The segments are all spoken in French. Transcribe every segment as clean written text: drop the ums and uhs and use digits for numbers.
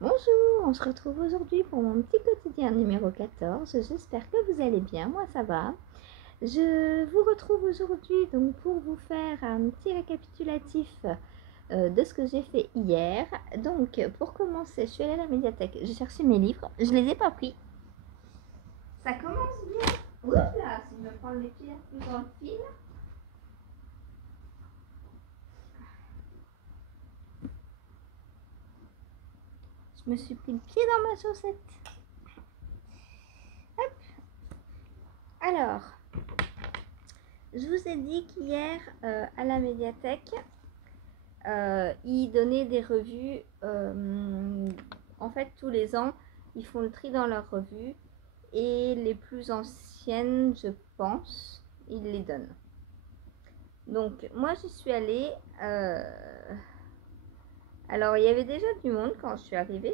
Bonjour, on se retrouve aujourd'hui pour mon petit quotidien numéro 14. J'espère que vous allez bien, moi ça va. Je vous retrouve aujourd'hui donc pour vous faire un petit récapitulatif de ce que j'ai fait hier. Donc pour commencer, je suis allée à la médiathèque, j'ai cherché mes livres, je les ai pas pris. Ça commence bien. Oups là, si je me prends les pieds plus dans le fil. Je me suis pris le pied dans ma chaussette. Hop. Alors, je vous ai dit qu'hier à la médiathèque, ils donnaient des revues. En fait, tous les ans, ils font le tri dans leurs revues. Et les plus anciennes, je pense, ils les donnent. Donc, moi, j'y suis allée. Alors, il y avait déjà du monde quand je suis arrivée.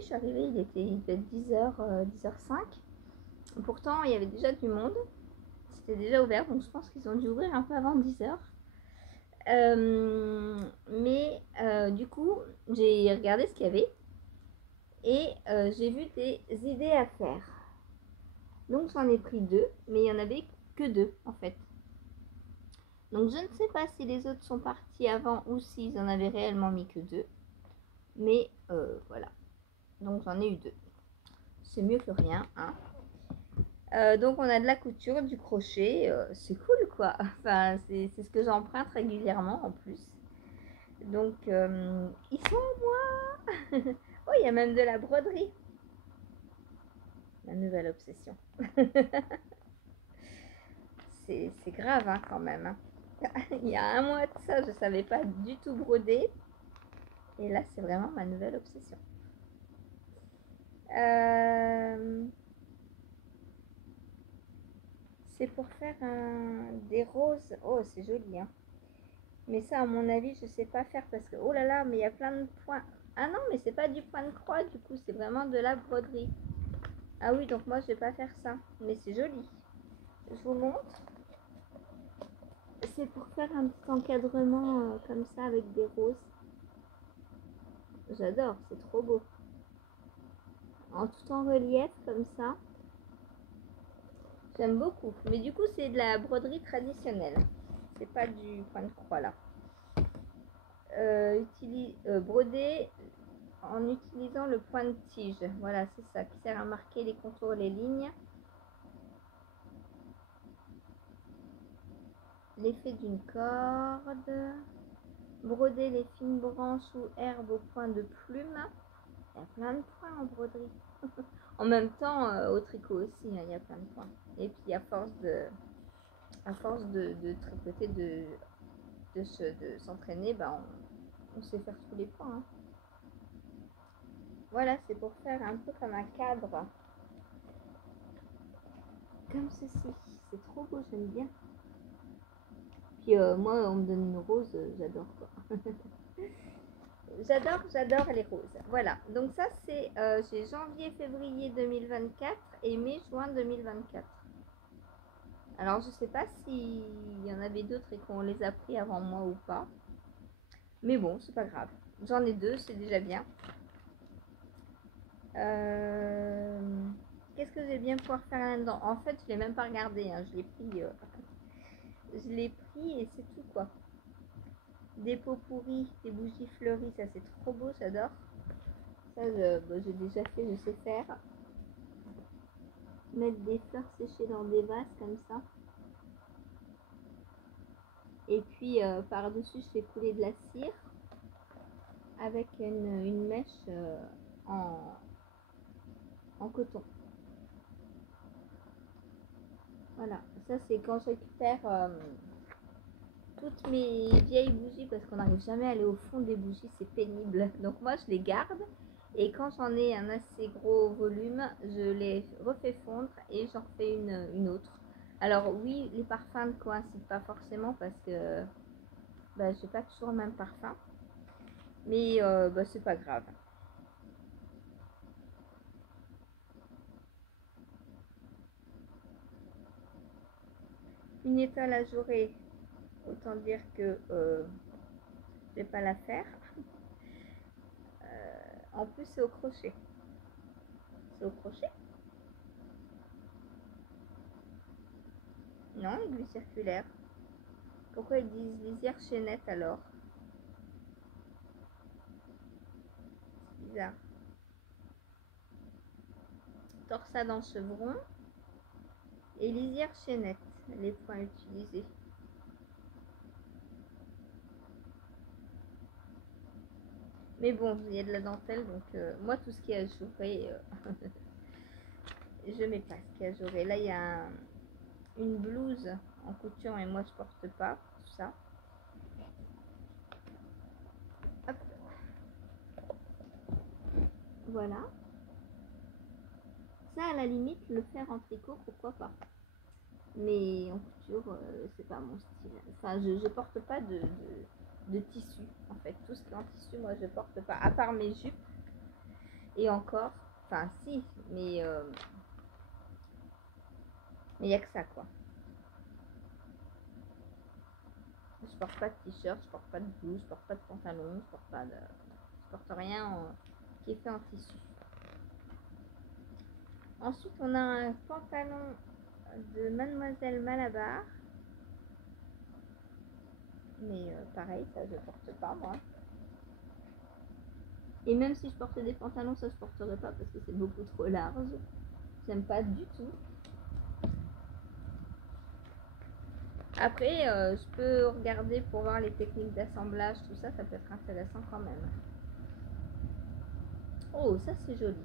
Il devait être 10h, 10h05. Pourtant, il y avait déjà du monde. C'était déjà ouvert, donc je pense qu'ils ont dû ouvrir un peu avant 10h. Du coup, j'ai regardé ce qu'il y avait et j'ai vu des idées à faire. Donc j'en ai pris 2, mais il n'y en avait que 2 en fait. Donc je ne sais pas si les autres sont partis avant ou s'ils en avaient réellement mis que 2. Mais voilà. Donc j'en ai eu 2. C'est mieux que rien, hein. Donc on a de la couture, du crochet, c'est cool quoi. Enfin, c'est ce que j'emprunte régulièrement en plus. Donc ils sont moi. Oh, il y a même de la broderie. Ma nouvelle obsession. C'est grave hein, quand même. Hein. Il y a un mois de ça, je ne savais pas du tout broder. Et là, c'est vraiment ma nouvelle obsession. C'est pour faire des roses. Oh, c'est joli. Hein. Mais ça, à mon avis, je ne sais pas faire parce que, oh là là, mais il y a plein de points. Ah non, mais c'est pas du point de croix, du coup, c'est vraiment de la broderie. Ah oui, donc moi, je vais pas faire ça. Mais c'est joli. Je vous montre. C'est pour faire un petit encadrement comme ça avec des roses. J'adore, c'est trop beau. En tout en relief comme ça. J'aime beaucoup. Mais du coup, c'est de la broderie traditionnelle. C'est pas du point de croix là. Broder en utilisant le point de tige. Voilà, c'est ça qui sert à marquer les contours, les lignes. L'effet d'une corde. Broder les fines branches ou herbes au point de plume. Il y a plein de points en broderie. En même temps, au tricot aussi, hein, il y a plein de points. Et puis à force de tricoter, de s'entraîner, bah, on sait faire tous les points. Hein. Voilà, c'est pour faire un peu comme un cadre. Comme ceci. C'est trop beau, j'aime bien. Puis moi, on me donne une rose, j'adore quoi. J'adore les roses. Voilà, donc ça c'est j'ai janvier-février 2024 et mai-juin 2024. Alors je sais pas s'il y en avait d'autres et qu'on les a pris avant moi ou pas. Mais bon, c'est pas grave. J'en ai 2, c'est déjà bien. Qu'est-ce que je vais bien pouvoir faire là-dedans? En fait, je l'ai même pas regardé. Hein. Je l'ai pris. Je l'ai pris et c'est tout quoi. Des pots pourris, des bougies fleuries, ça c'est trop beau, j'adore. Ça, j'ai déjà fait, je sais faire. Mettre des fleurs séchées dans des vases comme ça. Et puis par-dessus, je fais couler de la cire avec une mèche en coton. Voilà, ça c'est quand je récupère toutes mes vieilles bougies parce qu'on n'arrive jamais à aller au fond des bougies, c'est pénible. Donc moi je les garde et quand j'en ai un assez gros volume, je les refais fondre et j'en refais une autre. Alors oui, les parfums ne coïncident pas forcément parce que bah, j'ai pas toujours le même parfum, mais bah, c'est pas grave. Une étoile ajourée, autant dire que je vais pas la faire. En plus c'est au crochet. C'est au crochet? Non, aiguille circulaire. Pourquoi ils disent lisière chaînette alors? C'est bizarre. Torsade en chevron et lisière chaînette, les points utilisés. Mais bon, il y a de la dentelle, donc moi tout ce qui est ajouré, je mets pas ce qui est ajouré. Là, il y a une blouse en couture, et moi je porte pas tout ça. Hop. Voilà. Ça, à la limite, le faire en tricot, pourquoi pas. Mais en couture, c'est pas mon style. Enfin, je porte pas de tissu, en fait. Tout ce qui est en tissu, moi, je porte pas. À part mes jupes. Et encore, enfin, si, mais il n'y a que ça, quoi. Je porte pas de t-shirt, je porte pas de blouse, je porte pas de pantalon, je porte rien qui est fait en tissu. Ensuite, on a un pantalon de Mademoiselle Malabar. Mais pareil, ça je porte pas moi. Et même si je portais des pantalons, ça je porterais pas parce que c'est beaucoup trop large. J'aime pas du tout. Après, je peux regarder pour voir les techniques d'assemblage, tout ça, ça peut être intéressant quand même. Oh, ça c'est joli.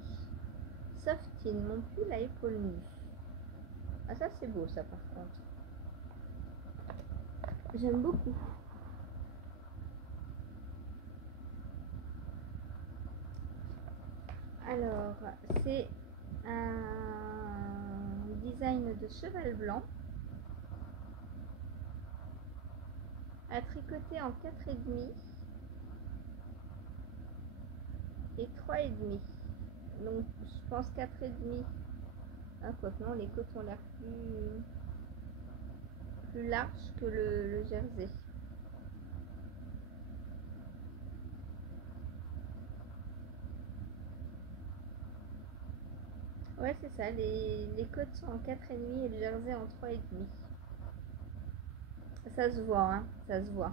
Softine, mon pull à épaule nue. Ah, ça c'est beau ça par contre. J'aime beaucoup. Alors, c'est un design de cheval blanc à tricoter en 4,5 et 3,5. Donc je pense 4,5. Ah, quoi que non, les côtes ont l'air plus larges que le jersey. Ouais, c'est ça, les côtes sont en 4,5 et le jersey en 3,5. Ça se voit, hein, ça se voit.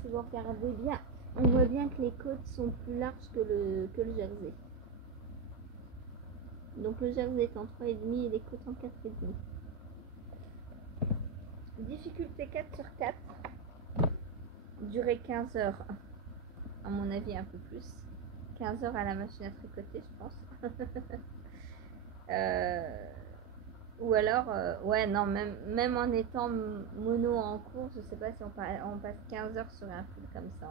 Si vous regardez bien, on voit bien que les côtes sont plus larges que le jersey. Donc le jersey est en 3,5 et les côtes en 4,5. Difficulté 4 sur 4. Durée 15 heures. À mon avis, un peu plus. 15 heures à la machine à tricoter, je pense. Ou alors, ouais, non, même en étant mono en cours, je sais pas si on passe 15 heures sur un pull comme ça.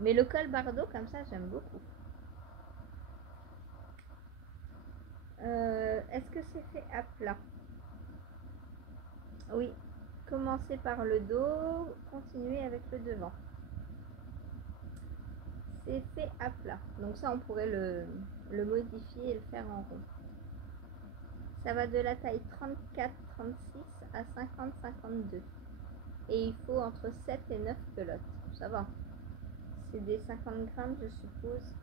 Mais le col bardeau, comme ça, j'aime beaucoup. Est-ce que c'est fait à plat? Oui. Commencer par le dos, continuer avec le devant. C'est fait à plat. Donc ça, on pourrait le modifier et le faire en rond. Ça va de la taille 34-36 à 50-52. Et il faut entre 7 et 9 pelotes. Ça va. C'est des 50 grammes, je suppose.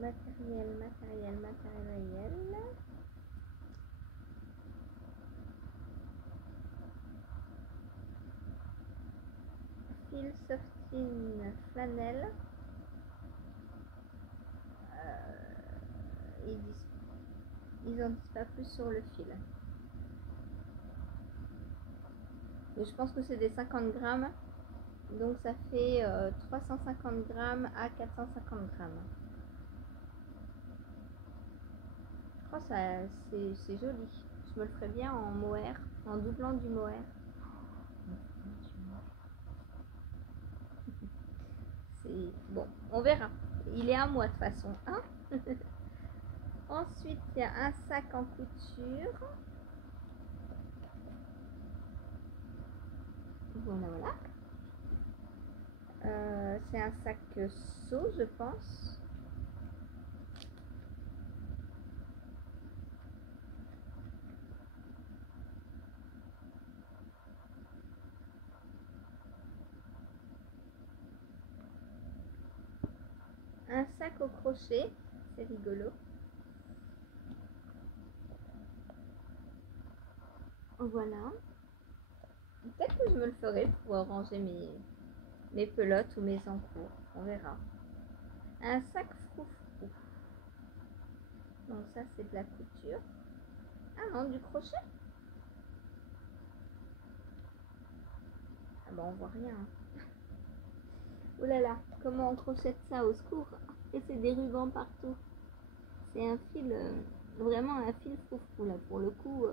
Matériel. Fil Softine flanelle. Ils en disent pas plus sur le fil. Mais je pense que c'est des 50 grammes. Donc ça fait 350 grammes à 450 grammes. Oh, c'est joli. Je me le ferais bien en mohair, en doublant du mohair. Bon, on verra. Il est à moi de toute façon. Hein. Ensuite, il y a un sac en couture. Voilà. C'est un sac seau, je pense. Un sac au crochet, c'est rigolo. Voilà. Peut-être que je me le ferai pour ranger mes pelotes ou mes encours. On verra. Un sac froufrou. Donc ça, c'est de la couture. Ah non, du crochet. Ah bah on voit rien. Oh là là, comment on crochette ça, au secours. Et c'est des rubans partout. C'est un fil, vraiment un fil froufrou là. Pour le coup,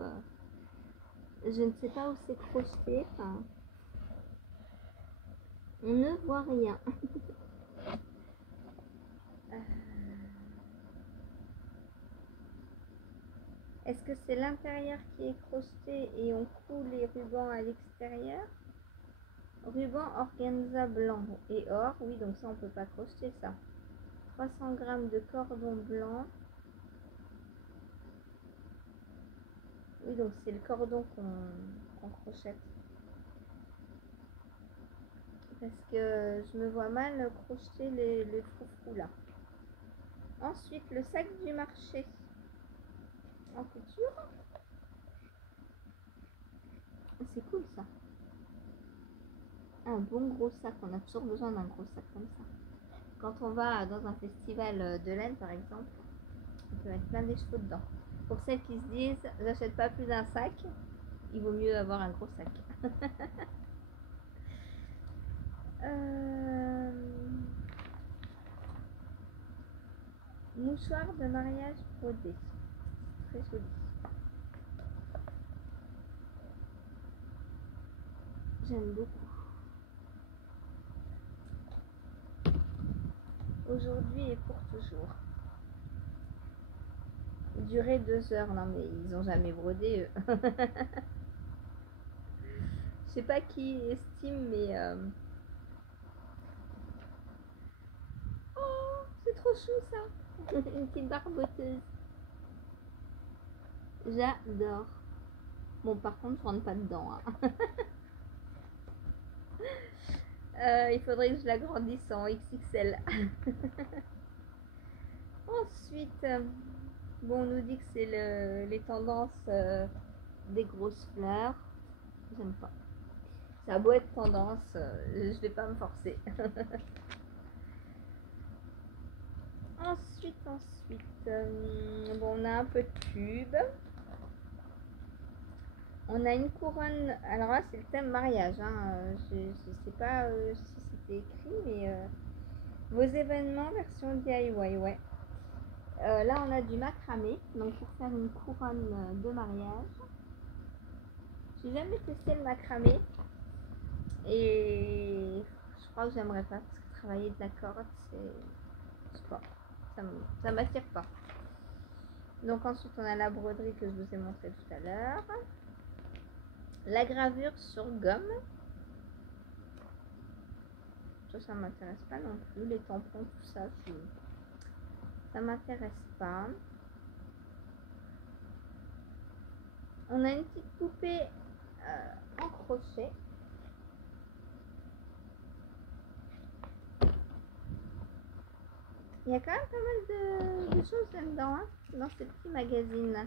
je ne sais pas où c'est crocheté. Enfin, on ne voit rien. Est-ce que c'est l'intérieur qui est crocheté et on coud les rubans à l'extérieur? Ruban organza blanc et or, oui, donc ça on peut pas crocheter ça. 300 g de cordon blanc. Oui, donc c'est le cordon qu'on crochette. Parce que je me vois mal crocheter les froufrous là. Ensuite, le sac du marché en couture. C'est cool ça. Un bon gros sac, on a toujours besoin d'un gros sac comme ça. Quand on va dans un festival de laine par exemple, on peut mettre plein des chevaux dedans. Pour celles qui se disent, j'achète pas plus d'un sac, il vaut mieux avoir un gros sac. Mouchoir de mariage brodé. Très joli. J'aime beaucoup. Aujourd'hui et pour toujours. Durée 2 heures. Non mais ils ont jamais brodé eux. Je sais pas qui estime mais... Oh, c'est trop chou ça. Une petite barboteuse. J'adore. Bon par contre je rentre pas dedans. Hein. Il faudrait que je l'agrandisse en XXL. Ensuite, bon, on nous dit que c'est les tendances des grosses fleurs. J'aime pas. Ça a beau être tendance, je vais pas me forcer. Ensuite, bon, on a un peu de tube. On a une couronne. Alors là, c'est le thème mariage. Hein. Je sais pas si c'était écrit, mais vos événements version DIY, ouais. Là, on a du macramé, donc pour faire une couronne de mariage. J'ai jamais testé le macramé et je crois que j'aimerais pas parce que travailler de la corde, c'est, je sais pas, ça m'attire pas. Donc ensuite, on a la broderie que je vous ai montré tout à l'heure. La gravure sur gomme. Ça m'intéresse pas non plus. Les tampons, tout ça, ça m'intéresse pas. On a une petite poupée en crochet. Il y a quand même pas mal de choses là-dedans, hein, dans ce petit magazine là.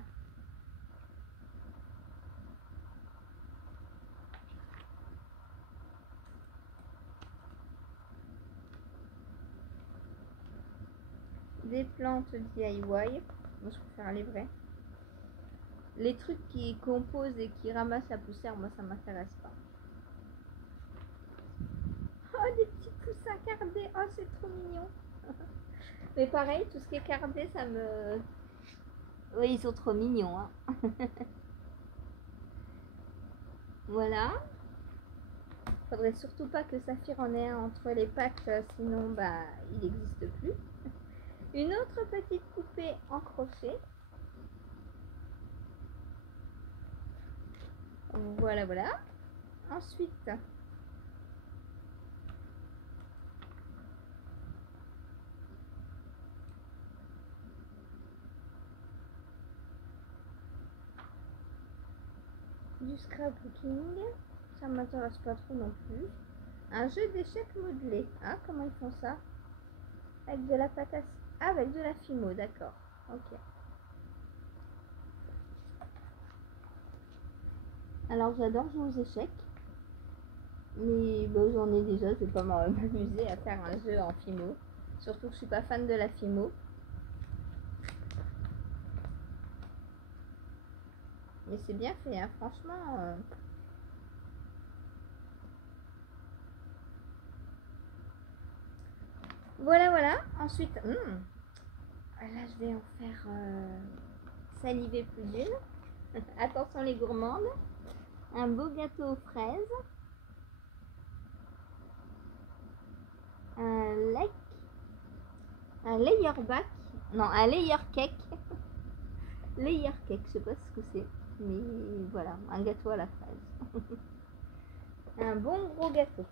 Des plantes DIY. Moi je préfère les vraies. Les trucs qui composent et qui ramassent la poussière, moi ça m'intéresse pas. Oh, des petits poussins cardés. Oh, c'est trop mignon. Mais pareil, tout ce qui est cardé, ça me... Oui, ils sont trop mignons. Hein. Voilà. Faudrait surtout pas que Saphir en ait un entre les pattes, sinon bah il n'existe plus. Une autre petite poupée en crochet. Voilà, voilà. Ensuite, du scrapbooking. Ça m'intéresse pas trop non plus. Un jeu d'échecs modelé. Ah, comment ils font ça? Avec de la pâte à... Ah, avec de la fimo, d'accord. Ok. Alors j'adore jouer aux échecs. Mais bon, j'en ai déjà, je vais pas m'amuser à faire un jeu en fimo. Surtout que je suis pas fan de la fimo. Mais c'est bien fait, hein, franchement. Voilà, voilà. Ensuite, là je vais en faire saliver plus d'une. Attention les gourmandes. Un beau gâteau aux fraises. Un lait. Un layer back. Non, un layer cake. Layer cake, je sais pas ce que c'est. Mais voilà, un gâteau à la fraise. Un bon gros gâteau.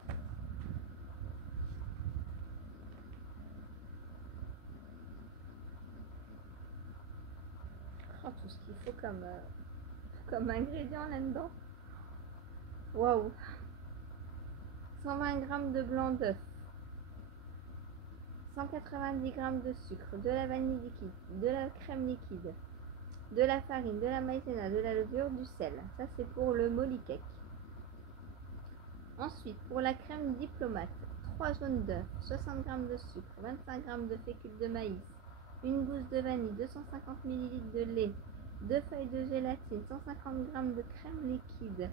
Oh, tout ce qu'il faut comme ingrédient là-dedans. Waouh. 120 g de blanc d'œuf. 190 g de sucre, de la vanille liquide, de la crème liquide, de la farine, de la maïzena, de la levure, du sel. Ça c'est pour le molly cake. Ensuite, pour la crème diplomate, 3 jaunes d'œufs, 60 g de sucre, 25 g de fécule de maïs, une gousse de vanille, 250 ml de lait, 2 feuilles de gélatine, 150 g de crème liquide,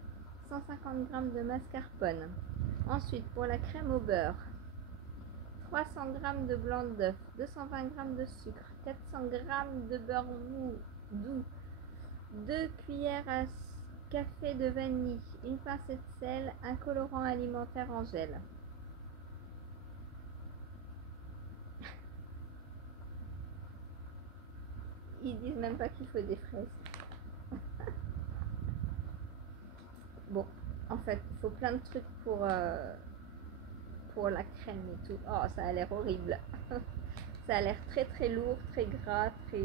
150 g de mascarpone. Ensuite, pour la crème au beurre, 300 g de blanc d'œuf, 220 g de sucre, 400 g de beurre doux, 2 cuillères à café de vanille, une pincée de sel, un colorant alimentaire en gel. Ils disent même pas qu'il faut des fraises. Bon, en fait, il faut plein de trucs pour la crème et tout. Oh, ça a l'air horrible. Ça a l'air très très lourd, très gras, très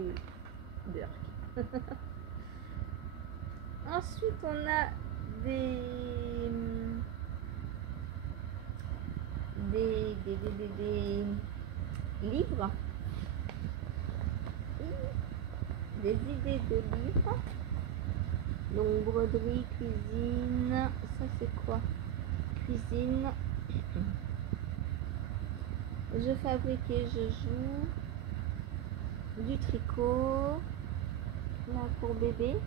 burk. Ensuite, on a des livres, des idées de livres. Donc broderie, cuisine, ça c'est quoi? Cuisine. Je fabrique et je joue. Du tricot. Là pour bébé.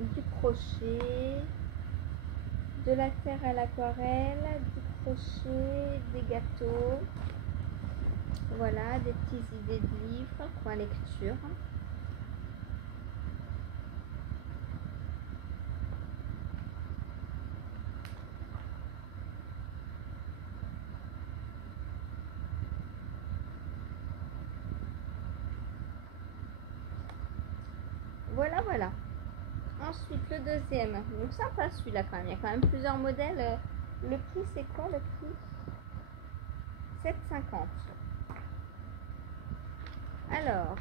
Du crochet. De la terre à l'aquarelle. Du crochet. Des gâteaux. Voilà, des petites idées de livres. Point lecture. Voilà, voilà. Ensuite, le deuxième. Donc sympa celui-là quand même. Il y a quand même plusieurs modèles. Le prix, c'est quoi le prix? 7,50. Alors,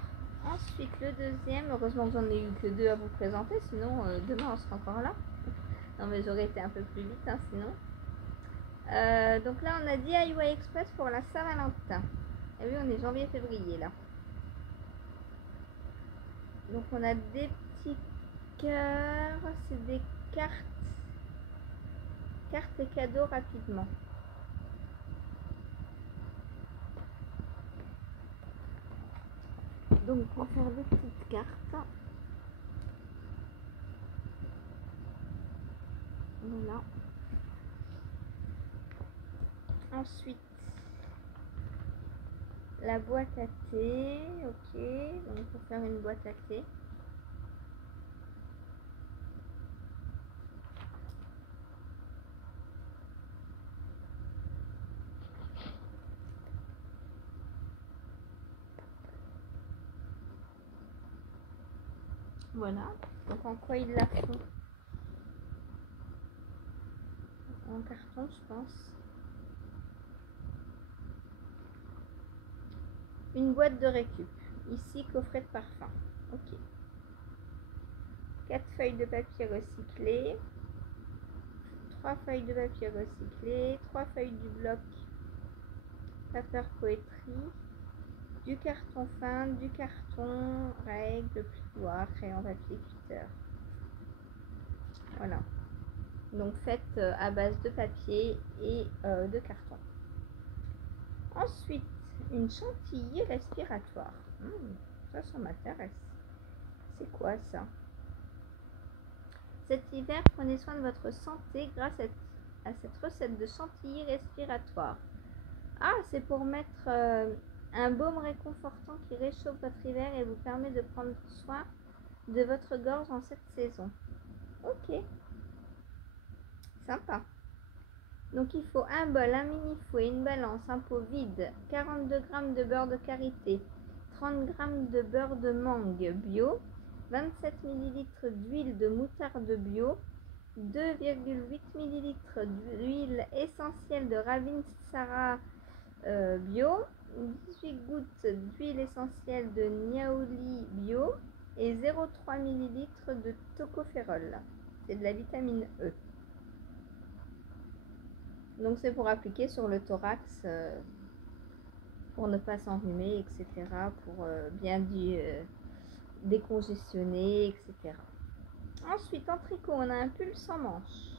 ensuite, le deuxième. Heureusement que j'en ai eu que 2 à vous présenter. Sinon, demain, on sera encore là. Non, mais j'aurais été un peu plus vite, hein, sinon. Donc là, on a DIY Express pour la Saint-Valentin. Et oui, on est janvier-février, là. Donc, on a des petits cœurs. C'est des cartes et cadeaux rapidement. Donc pour faire des petites cartes, voilà. Ensuite, la boîte à thé, ok. Donc pour faire une boîte à thé. Voilà. Donc en quoi ils la font? En carton, je pense. Une boîte de récup. Ici, coffret de parfum. Ok. 4 feuilles de papier recyclé. 3 feuilles de papier recyclé. 3 feuilles du bloc paper poétrie, du carton fin, du carton, règle, plioir, crayon papier, cutter. Voilà. Donc faites à base de papier et de carton. Ensuite, une chantilly respiratoire. Ça m'intéresse. C'est quoi ça? Cet hiver, prenez soin de votre santé grâce à cette recette de chantilly respiratoire. Ah, c'est pour mettre un baume réconfortant qui réchauffe votre hiver et vous permet de prendre soin de votre gorge en cette saison. Ok, sympa. Donc il faut un bol, un mini fouet, une balance, un pot vide, 42 g de beurre de karité, 30 g de beurre de mangue bio, 27 ml d'huile de moutarde bio, 2,8 ml d'huile essentielle de Ravinsara bio, 18 gouttes d'huile essentielle de Niaouli bio et 0,3 ml de tocopherol. C'est de la vitamine E. Donc c'est pour appliquer sur le thorax pour ne pas s'enrhumer, etc. Pour bien décongestionner, etc. Ensuite, en tricot, on a un pull sans manches.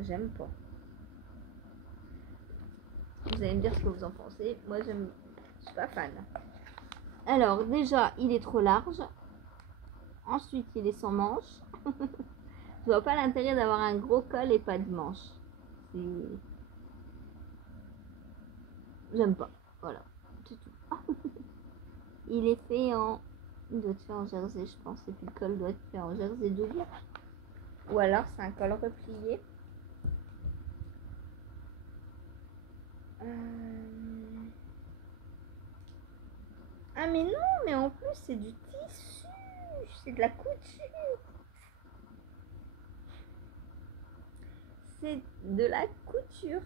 J'aime pas. Vous allez me dire ce que vous en pensez. Moi, je suis pas fan. Alors, déjà, il est trop large. Ensuite, il est sans manches. Je vois pas l'intérêt d'avoir un gros col et pas de manches. J'aime pas. Voilà, c'est tout. Il est fait en... Il doit être fait en jersey, je pense. Et puis le col doit être fait en jersey double. Ou alors, c'est un col replié. Ah mais non, mais en plus c'est du tissu, c'est de la couture. C'est de la couture.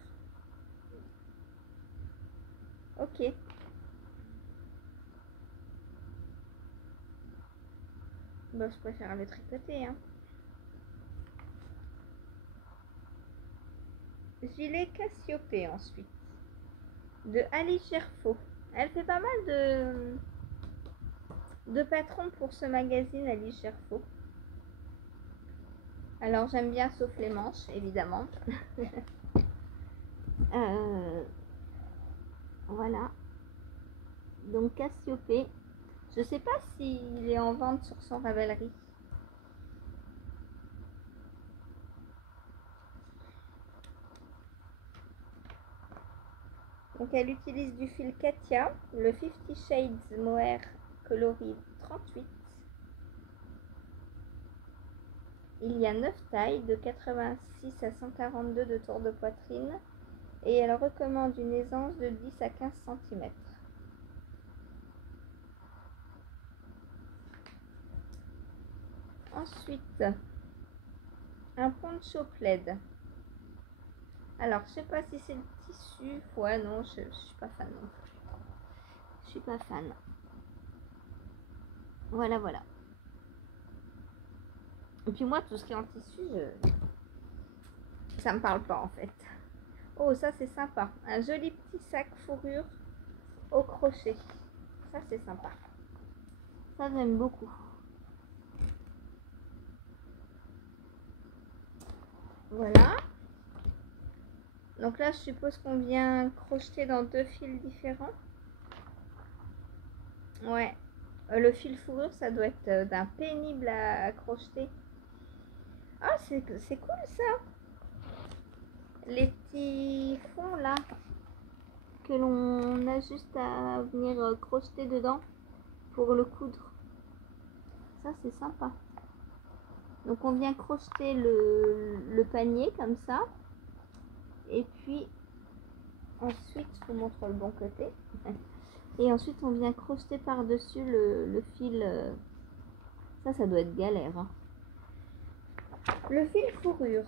Ok. Bon, je préfère le tricoter, hein. Gilet Cassiopée ensuite. De Ali Cherfo. Elle fait pas mal de patrons pour ce magazine, Ali Cherfo. Alors j'aime bien sauf les manches, évidemment. Voilà. Donc Cassiopée. Je sais pas s'il est en vente sur son Ravelry. Donc elle utilise du fil Katia, le 50 Shades Mohair coloris 38. Il y a 9 tailles de 86 à 142 de tour de poitrine et elle recommande une aisance de 10 à 15 cm. Ensuite, un poncho plaid. Alors, je sais pas si c'est le tissu. Ouais, non, je suis pas fan non plus. Je suis pas fan. Voilà, voilà. Et puis moi, tout ce qui est en tissu, ça me parle pas en fait. Oh, ça c'est sympa. Un joli petit sac fourrure au crochet. Ça c'est sympa. Ça j'aime beaucoup. Voilà. Donc là, je suppose qu'on vient crocheter dans 2 fils différents. Ouais. Le fil fourrure, ça doit être d'un pénible à crocheter. Ah, c'est cool ça. Les petits fonds là que l'on a juste à venir crocheter dedans pour le coudre. Ça, c'est sympa. Donc on vient crocheter le panier comme ça. Et puis ensuite, je vous montre le bon côté. Et ensuite on vient crocheter par-dessus le fil. Ça doit être galère. Hein. Le fil fourrure.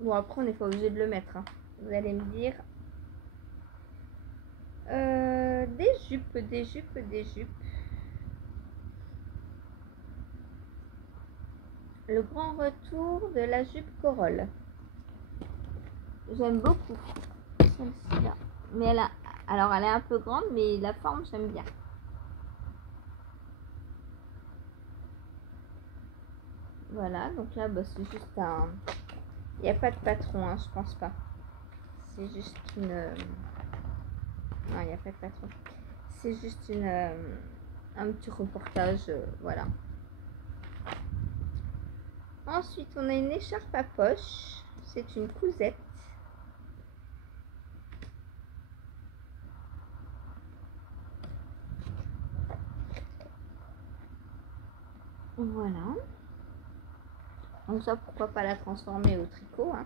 Bon, après on n'est pas obligé de le mettre. Hein. Vous allez me dire. Des jupes. Le grand retour de la jupe Corolle. J'aime beaucoup celle-ci là. Mais alors elle est un peu grande, mais la forme j'aime bien. Voilà, donc là bah, c'est juste un... Il n'y a pas de patron, hein, je pense pas. C'est juste une... Non, il n'y a pas de patron. C'est juste une... un petit reportage, voilà. Ensuite, on a une écharpe à poche. C'est une cousette. Voilà. Donc ça, pourquoi pas la transformer au tricot, hein.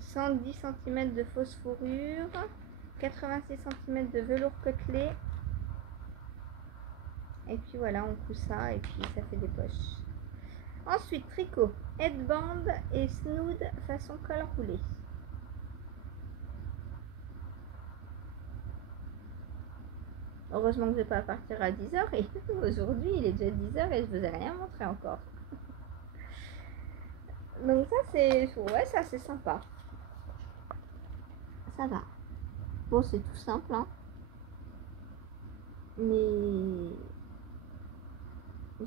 110 cm de fausse fourrure, 86 cm de velours côtelé. Et puis voilà, on coud ça et puis ça fait des poches. Ensuite, tricot, headband et snood façon col roulé. Heureusement que je vais pas partir à 10h et aujourd'hui il est déjà 10h et je vous ai rien montré encore. Donc ça c'est... Ouais, ça c'est sympa. Ça va. Bon, c'est tout simple, hein. Mais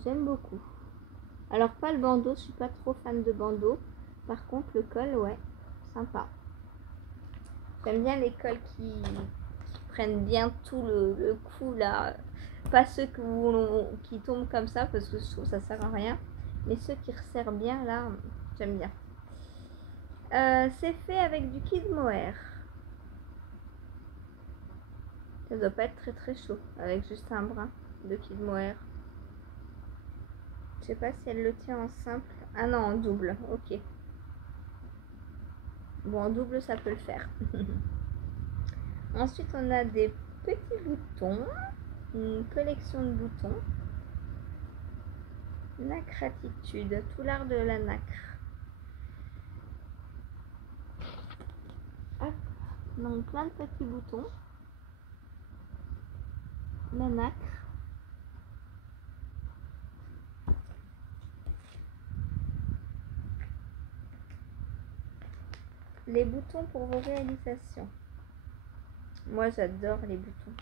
j'aime beaucoup. Alors pas le bandeau, je suis pas trop fan de bandeau. Par contre le col, ouais, sympa. J'aime bien les cols qui prennent bien tout le cou là. Pas ceux qui tombent comme ça parce que je trouve que ça sert à rien. Mais ceux qui resserrent bien là, j'aime bien. C'est fait avec du kid mohair. Ça doit pas être très très chaud avec juste un brin de kid mohair. Je sais pas si elle le tient en simple. Ah non, en double, ok. Bon, en double ça peut le faire. Ensuite on a des petits boutons. Une collection de boutons. Nacratitude, tout l'art de la nacre. Hop. Donc plein de petits boutons. La nacre. Les boutons pour vos réalisations. Moi j'adore les boutons.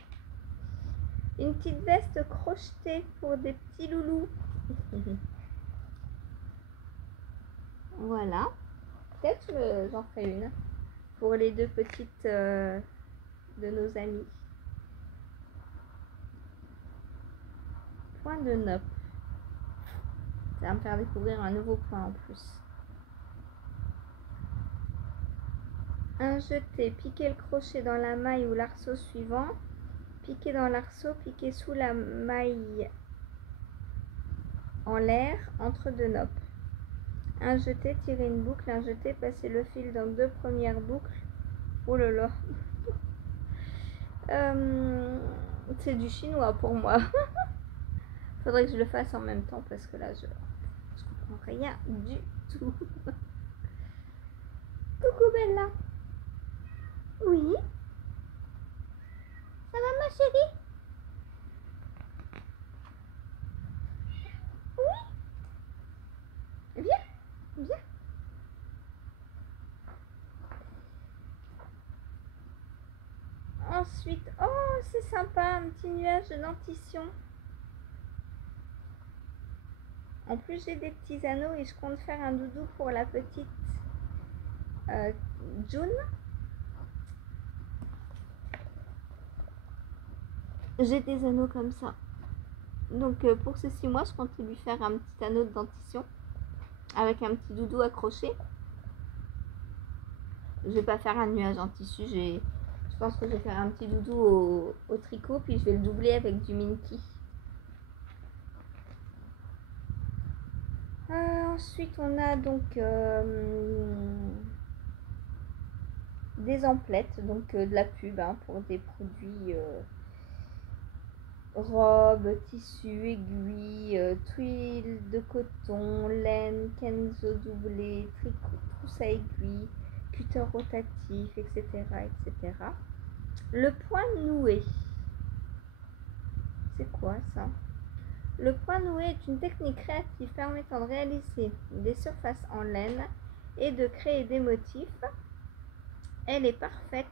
Une petite veste crochetée pour des petits loulous. Voilà. Peut-être j'en ferai une pour les deux petites de nos amis. Point de nope. Ça va me faire découvrir un nouveau point en plus. Un jeté, piquer le crochet dans la maille ou l'arceau suivant. Piquer dans l'arceau, piquer sous la maille en l'air entre deux nopes. Un jeté, tirer une boucle, un jeté, passer le fil dans deux premières boucles. Oh là là. C'est du chinois pour moi. Faudrait que je le fasse en même temps parce que là je comprends rien du tout. Coucou Bella. Oui. Ça va ma chérie? Oui. Viens, viens. Ensuite, oh c'est sympa, un petit nuage de dentition. En plus j'ai des petits anneaux et je compte faire un doudou pour la petite June. J'ai des anneaux comme ça. Donc pour ces 6 mois, je compte lui faire un petit anneau de dentition avec un petit doudou accroché. Je vais pas faire un nuage en tissu. Je pense que je vais faire un petit doudou au tricot, puis je vais le doubler avec du Minky. Ensuite, on a donc des emplettes, donc de la pub hein, pour des produits robes, tissus, aiguilles, tuiles de coton, laine, kenzo doublé, tricot, trousse à aiguille, cutter rotatif, etc., etc. Le point noué. C'est quoi ça? Le point noué est une technique créative permettant de réaliser des surfaces en laine et de créer des motifs. Elle est parfaite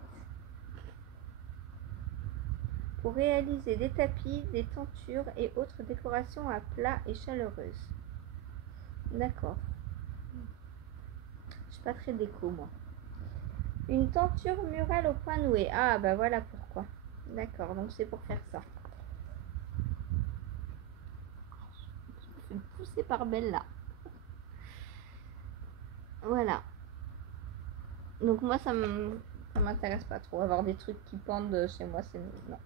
pour réaliser des tapis, des tentures et autres décorations à plat et chaleureuses. D'accord. Je suis pas très déco, moi. Une tenture murale au point noué. Ah, bah voilà pourquoi. D'accord, donc c'est pour faire ça. Je me fais pousser par Bella. Voilà. Donc moi, ça m'intéresse pas trop. Avoir des trucs qui pendent chez moi, c'est non.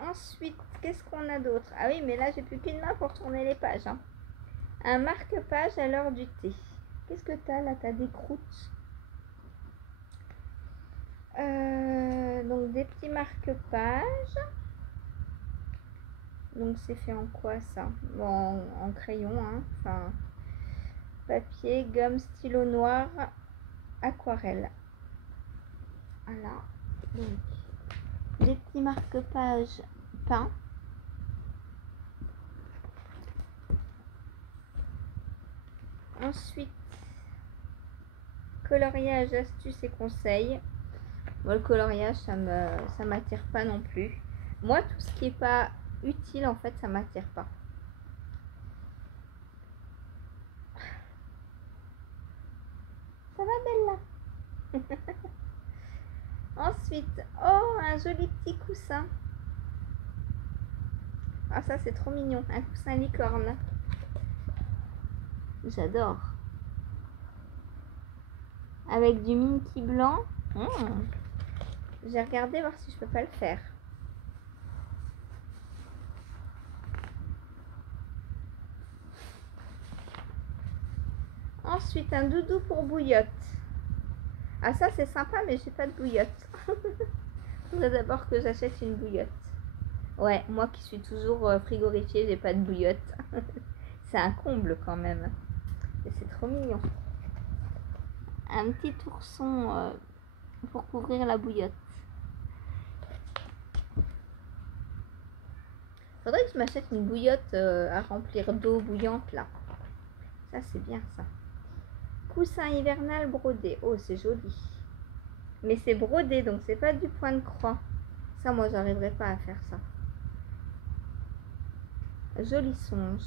Ensuite, qu'est-ce qu'on a d'autre? Ah oui, mais là, j'ai plus qu'une main pour tourner les pages. Hein. Un marque-page à l'heure du thé. Qu'est-ce que t'as là? T'as des croûtes. Donc des petits marque-pages. Donc c'est fait en quoi ça? Bon, en crayon, hein. Enfin, papier, gomme, stylo noir, aquarelle. Voilà. Donc des petits marque-pages peints. Ensuite, coloriage, astuces et conseils. Moi, le coloriage, ça m'attire pas non plus. Moi, tout ce qui est pas utile, en fait, ça m'attire pas. Ça va, Bella? Ensuite, oh, un joli petit coussin. Ah, ça, c'est trop mignon. Un coussin licorne. J'adore. Avec du Minky blanc. J'ai regardé voir si je peux pas le faire. Ensuite, un doudou pour bouillotte. Ah, ça, c'est sympa, mais j'ai pas de bouillotte. Il faudrait d'abord que j'achète une bouillotte. Ouais, moi qui suis toujours frigorifiée, j'ai pas de bouillotte. C'est un comble quand même. Et c'est trop mignon. Un petit ourson pour couvrir la bouillotte. Faudrait que je m'achète une bouillotte à remplir d'eau bouillante là. Ça c'est bien ça. Coussin hivernal brodé. Oh c'est joli. Mais c'est brodé donc c'est pas du point de croix. Ça moi j'arriverai pas à faire ça. Joli songe.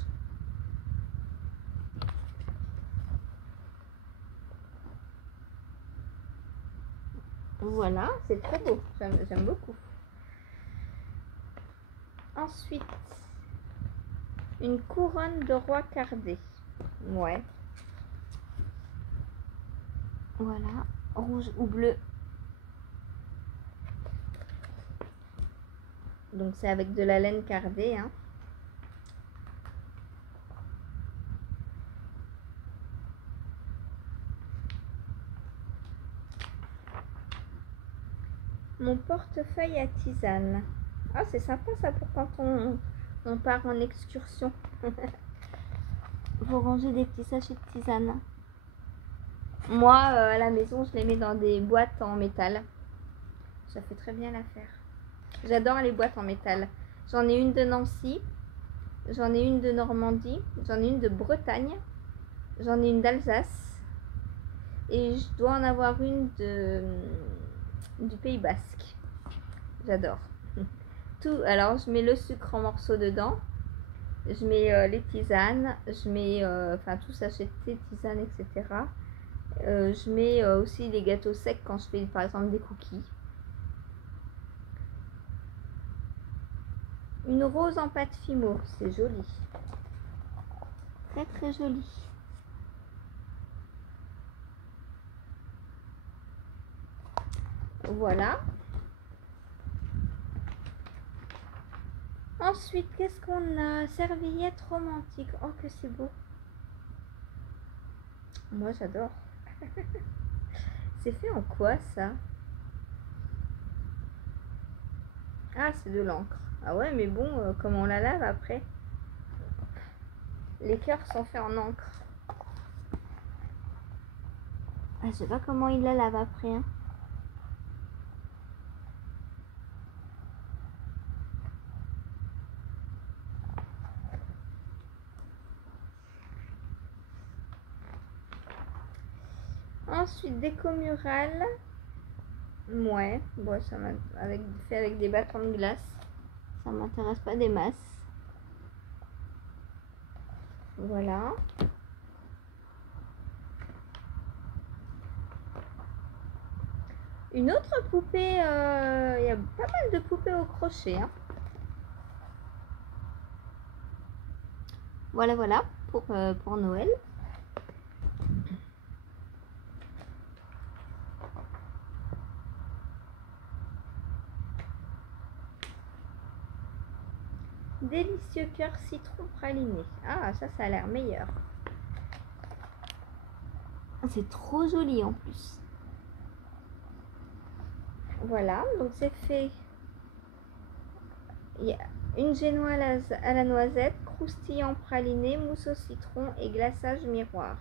Voilà, c'est trop beau. J'aime beaucoup. Ensuite, une couronne de roi cardé. Ouais. Voilà, rouge ou bleu. Donc c'est avec de la laine cardée. Hein. Mon portefeuille à tisane. Ah, c'est sympa ça pour quand on part en excursion. Faut ranger des petits sachets de tisane. Moi, à la maison, je les mets dans des boîtes en métal. Ça fait très bien l'affaire. J'adore les boîtes en métal. J'en ai une de Nancy. J'en ai une de Normandie. J'en ai une de Bretagne. J'en ai une d'Alsace. Et je dois en avoir une du Pays Basque. J'adore. Tout. Alors, je mets le sucre en morceaux dedans. Je mets les tisanes. Je mets enfin tout sachet de thé, tisane, etc. Je mets aussi les gâteaux secs quand je fais par exemple des cookies. Une rose en pâte fimo, c'est joli. Très très joli. Voilà. Ensuite, qu'est-ce qu'on a? Serviette romantique. Oh, que c'est beau. Moi, j'adore. C'est fait en quoi, ça? Ah, c'est de l'encre. Ah ouais, mais bon, comment on la lave après? Les cœurs sont faits en encre. Ah, je sais pas comment ils la lavent après, hein. Ensuite, déco murale. Ouais, bon, ça fait avec des bâtons de glace. Ça m'intéresse pas des masses. Voilà. Une autre poupée, il y a pas mal de poupées au crochet. Hein. Voilà, voilà, pour Noël. Délicieux cœur citron praliné. Ah, ça a l'air meilleur. C'est trop joli en plus. Voilà, donc c'est fait. Il y a une génoise à la noisette, croustillant praliné, mousse au citron et glaçage miroir.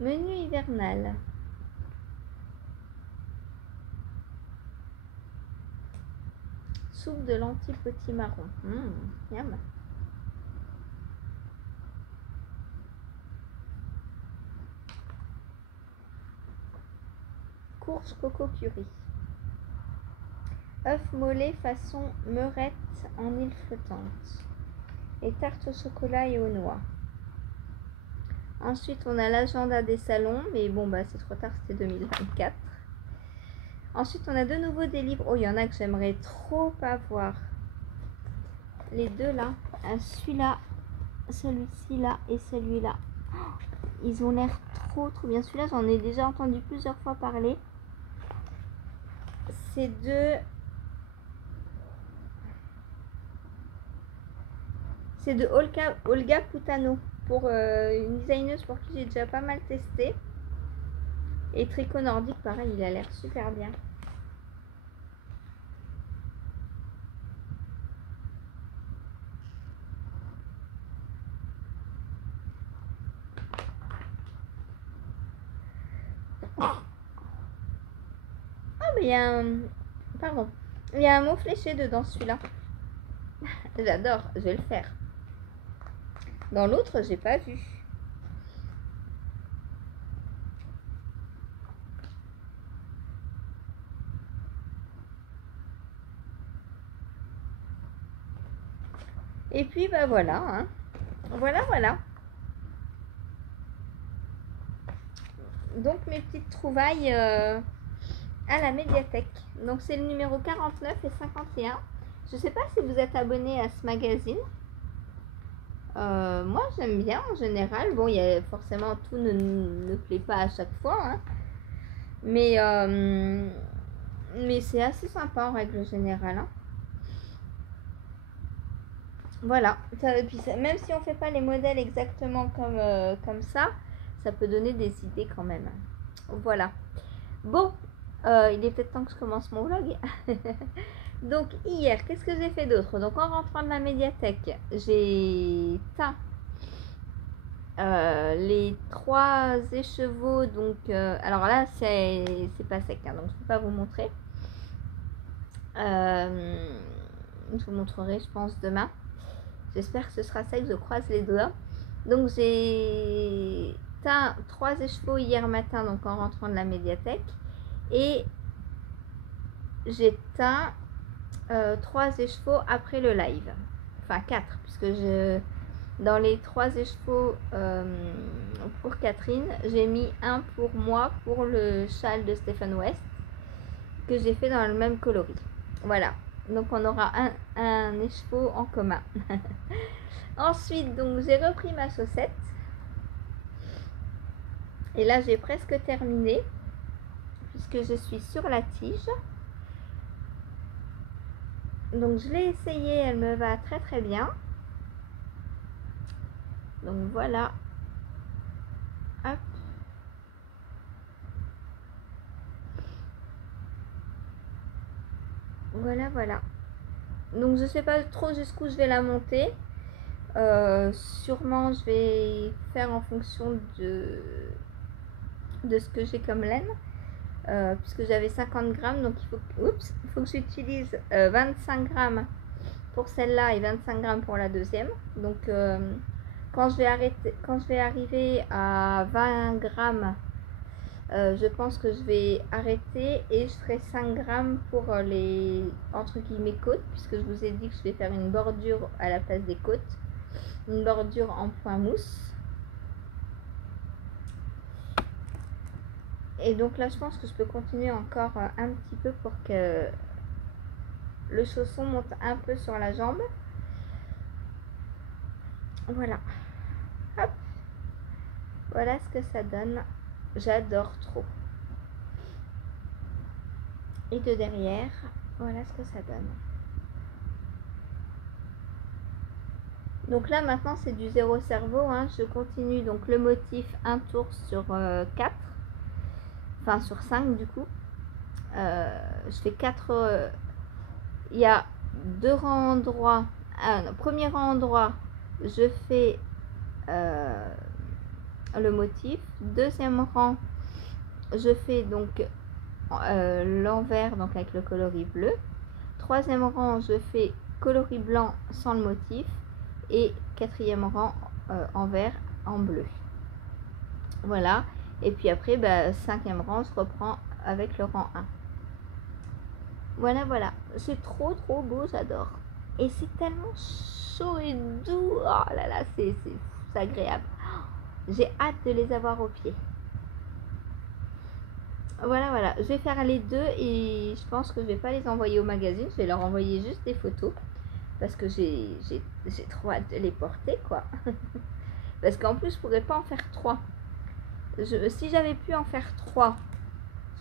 Menu hivernal. Soupe de lentilles potimarron. Miam. Courge coco curry. Œuf mollet façon meurette en île flottante. Et tarte au chocolat et aux noix. Ensuite, on a l'agenda des salons, mais bon, bah c'est trop tard, c'était 2024. Ensuite, on a de nouveau des livres. Oh, il y en a que j'aimerais trop avoir. Les deux là, celui-là, celui-ci là et celui-là. Ils ont l'air trop bien. Celui-là, j'en ai déjà entendu plusieurs fois parler. C'est de Olga Putano, pour une designeuse pour qui j'ai déjà pas mal testé. Et tricot nordique, pareil, il a l'air super bien. Mais il y a un... Pardon. Il y a un mot fléché dedans, celui-là. J'adore, je vais le faire. Dans l'autre, j'ai pas vu. Et puis, bah voilà. Hein. Voilà. Donc, mes petites trouvailles... à la médiathèque. Donc c'est le numéro 49 et 51. Je sais pas si vous êtes abonné à ce magazine. Moi j'aime bien en général. Bon, il y a forcément tout ne plaît pas à chaque fois. Hein. Mais c'est assez sympa en règle générale. Hein. Voilà. Même si on fait pas les modèles exactement comme ça peut donner des idées quand même. Voilà. Bon. Il est peut-être temps que je commence mon vlog. Donc hier, qu'est-ce que j'ai fait d'autre? Donc en rentrant de la médiathèque, j'ai teint les 3 écheveaux. Donc alors là, c'est pas sec, hein, donc je peux pas vous montrer. Je vous montrerai, je pense, demain. J'espère que ce sera sec, je croise les doigts. Donc j'ai teint 3 écheveaux hier matin, donc en rentrant de la médiathèque. Et j'ai teint 3 écheveaux après le live. Enfin 4, puisque dans les 3 écheveaux pour Catherine, j'ai mis un pour moi, pour le châle de Stephen West, que j'ai fait dans le même coloris. Voilà, donc on aura un écheveau en commun. Ensuite, donc j'ai repris ma chaussette. Et là, j'ai presque terminé, puisque je suis sur la tige. Donc je l'ai essayé, elle me va très bien. Donc voilà. Hop. Voilà. Donc je sais pas trop jusqu'où je vais la monter. Sûrement je vais faire en fonction de ce que j'ai comme laine. Puisque j'avais 50 grammes, donc il faut que j'utilise 25 grammes pour celle-là et 25 grammes pour la deuxième. Donc quand je vais arriver à 20 grammes, je pense que je vais arrêter et je ferai 5 grammes pour les entre guillemets côtes, puisque je vous ai dit que je vais faire une bordure à la place des côtes, une bordure en point mousse. Et donc là je pense que je peux continuer encore un petit peu pour que le chausson monte un peu sur la jambe. Voilà. Hop. Voilà ce que ça donne. J'adore trop. Et de derrière, voilà ce que ça donne. Donc là maintenant c'est du zéro cerveau, hein. Je continue donc le motif un tour sur 4, enfin sur 5 du coup. Je fais 4, il y a 2 rangs droits. Premier rang droit, je fais le motif. Deuxième rang, je fais donc l'envers, donc avec le coloris bleu. Troisième rang, je fais coloris blanc sans le motif. Et quatrième rang envers en bleu. Voilà. Et puis après, cinquième rang, je reprends avec le rang 1. Voilà, voilà. C'est trop beau, j'adore. Et c'est tellement chaud et doux. Oh là là, c'est agréable. J'ai hâte de les avoir aux pieds. Voilà, voilà. Je vais faire les deux et je pense que je vais pas les envoyer au magazine. Je vais leur envoyer juste des photos. Parce que j'ai trop hâte de les porter, quoi. Parce qu'en plus, je pourrais pas en faire 3. Si j'avais pu en faire 3,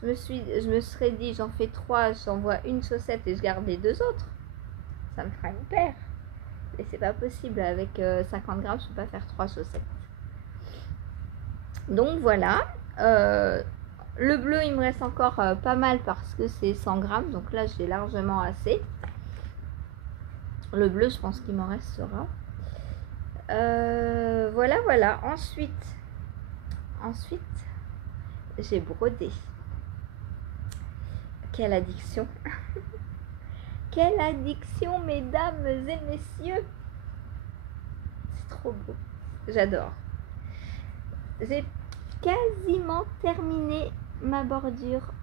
je me serais dit, j'en fais 3, j'envoie une chaussette et je garde les 2 autres. Ça me fera une paire. Et c'est pas possible. Avec 50 grammes, je peux pas faire 3 chaussettes. Donc voilà. Le bleu, il me reste encore pas mal parce que c'est 100 grammes. Donc là, j'ai largement assez. Le bleu, je pense qu'il m'en restera. Voilà, voilà. Ensuite, j'ai brodé. Quelle addiction. Quelle addiction, mesdames et messieurs. C'est trop beau. J'adore. J'ai quasiment terminé ma bordure.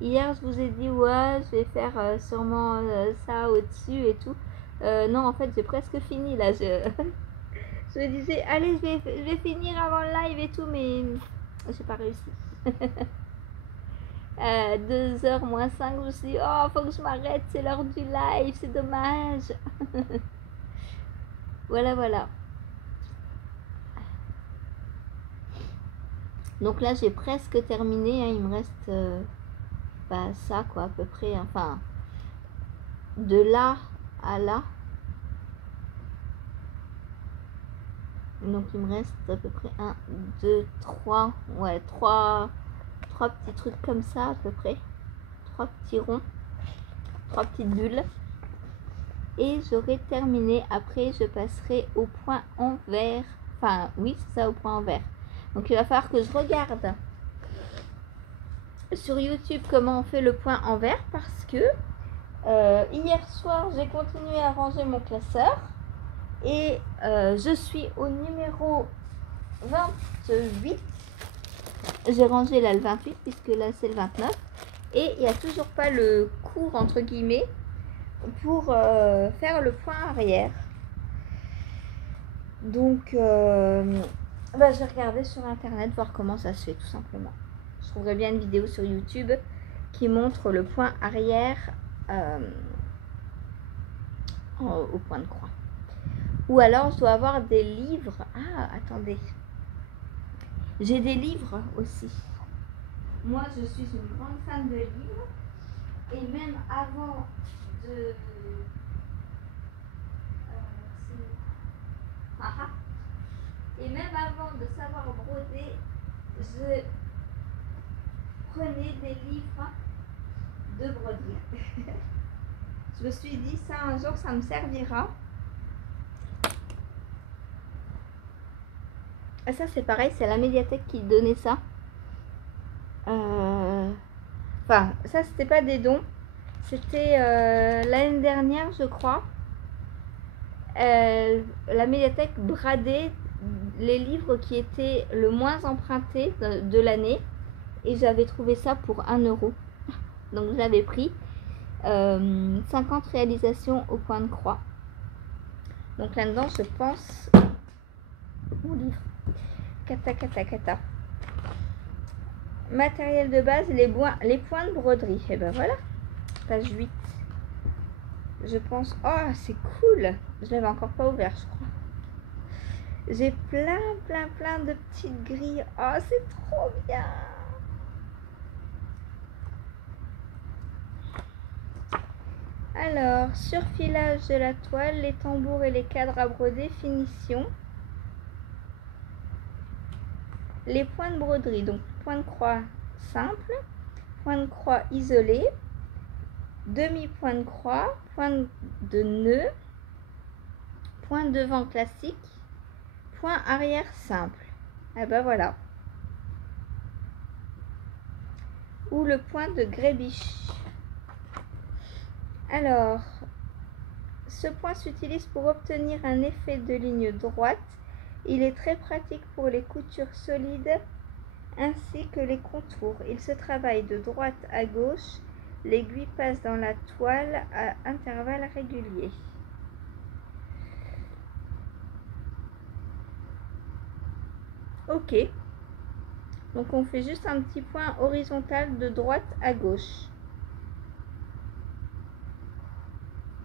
Hier, je vous ai dit, ouais, je vais faire sûrement ça au-dessus et tout. Non, en fait, j'ai presque fini là. Je me disais, allez, je vais finir avant le live et tout, mais j'ai pas réussi. 2h moins 5, je me suis dit, oh, faut que je m'arrête, c'est l'heure du live, c'est dommage. Voilà, voilà. Donc là, j'ai presque terminé, hein, il me reste ça, quoi, à peu près, enfin, de là à là. Donc il me reste à peu près 1, 2, 3, ouais, 3 petits trucs comme ça à peu près. 3 petits ronds, 3 petites bulles. Et j'aurai terminé. Après, je passerai au point envers. Enfin, oui, c'est ça, au point envers. Donc il va falloir que je regarde sur YouTube comment on fait le point envers parce que hier soir, j'ai continué à ranger mon classeur. Et je suis au numéro 28. J'ai rangé là le 28 puisque là c'est le 29. Et il n'y a toujours pas le cours entre guillemets pour faire le point arrière. Donc je vais regarder sur internet voir comment ça se fait tout simplement. Je trouverai bien une vidéo sur YouTube qui montre le point arrière au point de croix. Ou alors, je dois avoir des livres. Ah, attendez. J'ai des livres aussi. Moi, je suis une grande fan de livres. Et même avant de... Et même avant de savoir broder, je prenais des livres de broderie. Je me suis dit, ça, un jour, ça me servira. Ah, ça c'est pareil, c'est la médiathèque qui donnait ça. Enfin, ça c'était pas des dons, C'était l'année dernière, je crois. La médiathèque bradait les livres qui étaient le moins empruntés de l'année. Et j'avais trouvé ça pour 1 euro. Donc j'avais pris 50 réalisations au point de croix. Donc là-dedans, je pense... Mon livre. Kata, kata, kata. Matériel de base, les points de broderie. Et ben voilà. Page 8. Je pense... Oh, c'est cool. Je l'avais encore pas ouvert, je crois. J'ai plein de petites grilles. Oh, c'est trop bien. Alors, surfilage de la toile, les tambours et les cadres à broder, finition. Les points de broderie, donc point de croix simple, point de croix isolé, demi-point de croix, point de nœud, point devant classique, point arrière simple. Et ben voilà. Ou le point de grébiche. Alors, ce point s'utilise pour obtenir un effet de ligne droite. Il est très pratique pour les coutures solides ainsi que les contours. Il se travaille de droite à gauche. L'aiguille passe dans la toile à intervalles réguliers. Ok. Donc on fait juste un petit point horizontal de droite à gauche.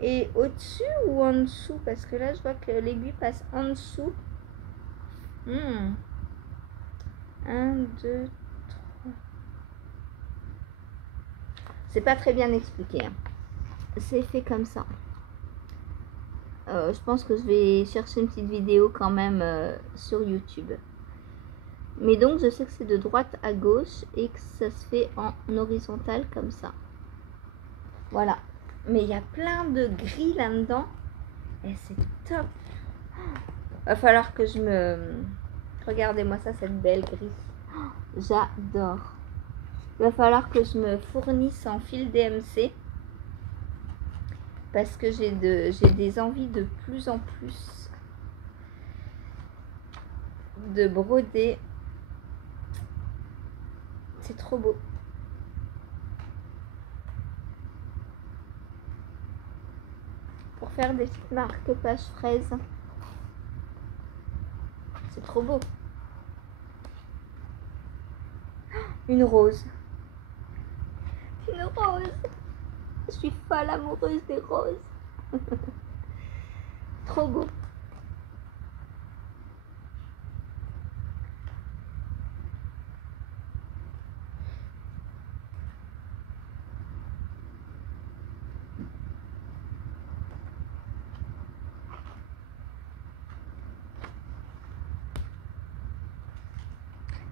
Et au-dessus ou en dessous? Parce que là, je vois que l'aiguille passe en dessous. 1, 2, 3. C'est pas très bien expliqué. Hein. C'est fait comme ça. Je pense que je vais chercher une petite vidéo quand même sur YouTube. Mais donc, je sais que c'est de droite à gauche et que ça se fait en horizontal comme ça. Voilà. Mais il y a plein de gris là-dedans. Et c'est top. Va falloir que je me... Regardez-moi ça, cette belle grille. J'adore. Il va falloir que je me fournisse en fil DMC. Parce que j'ai des envies de plus en plus de broder. C'est trop beau. Pour faire des petites marque-pages fraises. C'est trop beau. Une rose. Une rose. Je suis folle amoureuse des roses. Trop beau.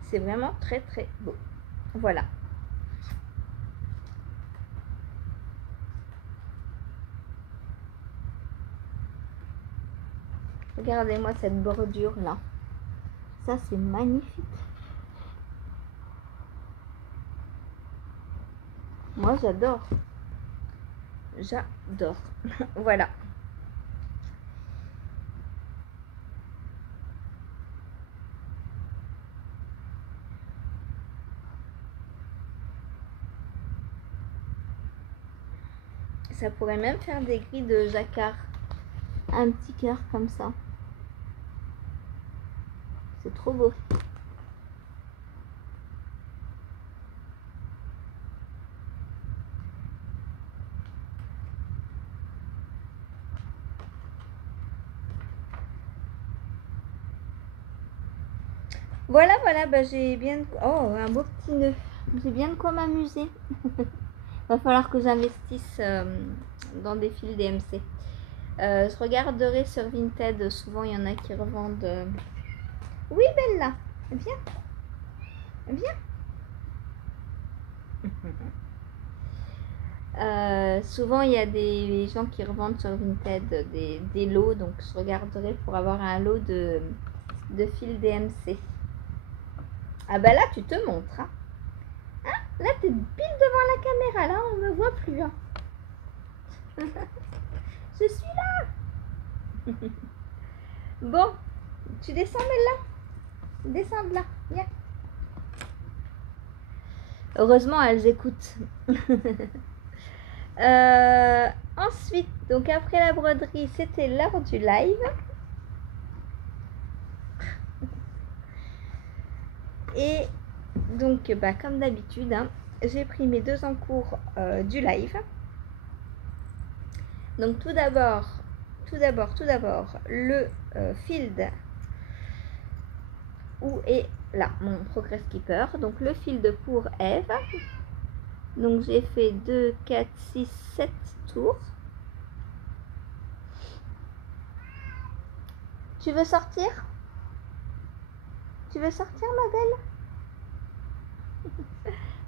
C'est vraiment très très beau. Voilà. Regardez-moi cette bordure là. Ça c'est magnifique. Moi j'adore. J'adore. Voilà. Ça pourrait même faire des grilles de jacquard. Un petit cœur comme ça. C'est trop beau. Voilà, voilà, bah j'ai bien... Oh, un beau petit nœud. J'ai bien de quoi m'amuser. Va falloir que j'investisse dans des fils DMC. Je regarderai sur Vinted. Souvent, il y en a qui revendent... Oui, Bella. Viens. Viens. Souvent, il y a des gens qui revendent sur Vinted des lots. Donc, je regarderai pour avoir un lot de fils DMC. Ah bah là, tu te montres. Hein. Là, tu es pile devant la caméra. Là, on ne me voit plus. Hein. Je suis là. Bon, tu descends là. Descends de là, viens. Heureusement, elles écoutent. Ensuite, donc après la broderie, c'était l'heure du live. Et donc, bah, comme d'habitude, hein, j'ai pris mes 2 encours du live. Donc tout d'abord, le field où est là mon Progress Keeper. Donc le field pour Eve. Donc j'ai fait 2, 4, 6, 7 tours. Tu veux sortir? Tu veux sortir, ma belle?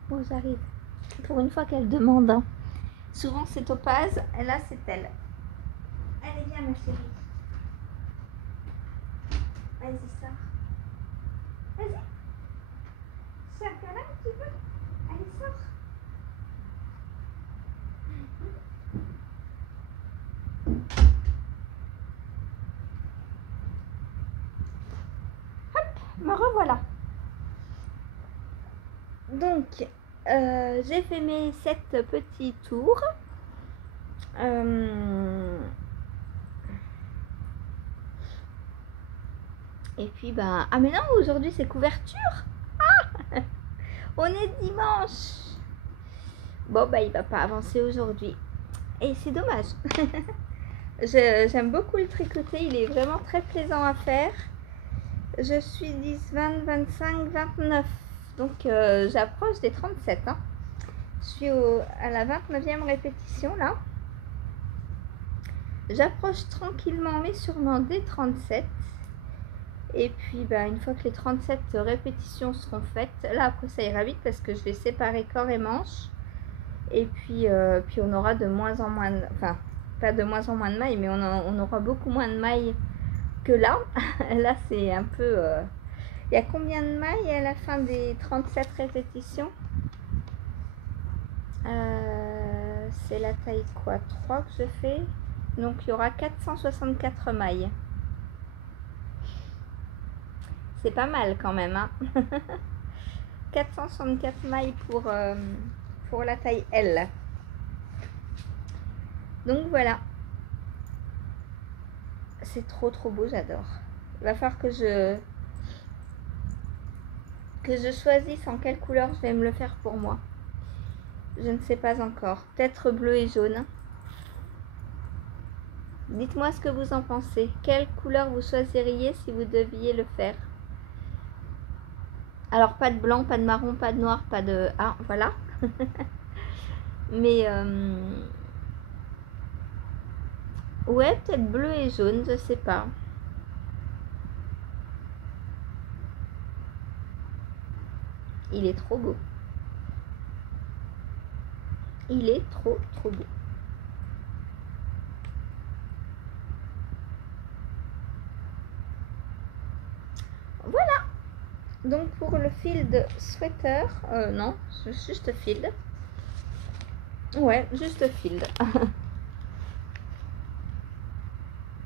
Bon, j'arrive. Pour une fois qu'elle demande. Hein. Souvent c'est Topaz, et là c'est elle. Allez, viens ma chérie. Vas-y, sors. Vas-y. C'est un câlin que tu veux? Allez, sors. Hop, me revoilà. Donc, j'ai fait mes 7 petits tours. Et puis, bah... Ah, mais non, aujourd'hui, c'est couverture. Ah, on est dimanche. Bon, bah, il va pas avancer aujourd'hui. Et c'est dommage. J'aime beaucoup le tricoter. Il est vraiment très plaisant à faire. Je suis 10, 20, 25, 29. Donc, j'approche des 37. Hein. Je suis à la 29e répétition, là. J'approche tranquillement, mais sûrement des 37. Et puis, bah, une fois que les 37 répétitions seront faites, là, après, ça ira vite parce que je vais séparer corps et manches. Et puis, on aura de moins en moins... Enfin, pas de moins en moins de mailles, mais on aura beaucoup moins de mailles que là. Là, c'est un peu... Il y a combien de mailles à la fin des 37 répétitions? C'est la taille quoi? 3 que je fais. Donc, il y aura 464 mailles. C'est pas mal quand même. Hein. 464 mailles pour la taille L. Donc, voilà. C'est trop beau, j'adore. Il va falloir que je choisisse en quelle couleur je vais me le faire pour moi. Je ne sais pas encore. Peut-être bleu et jaune. Dites-moi ce que vous en pensez. Quelle couleur vous choisiriez si vous deviez le faire? Alors, pas de blanc, pas de marron, pas de noir, pas de... Ah, voilà. Mais... Ouais, peut-être bleu et jaune, je sais pas. Il est trop beau. Il est trop beau. Voilà. Donc pour le field sweater, non, juste field. Ouais, juste field.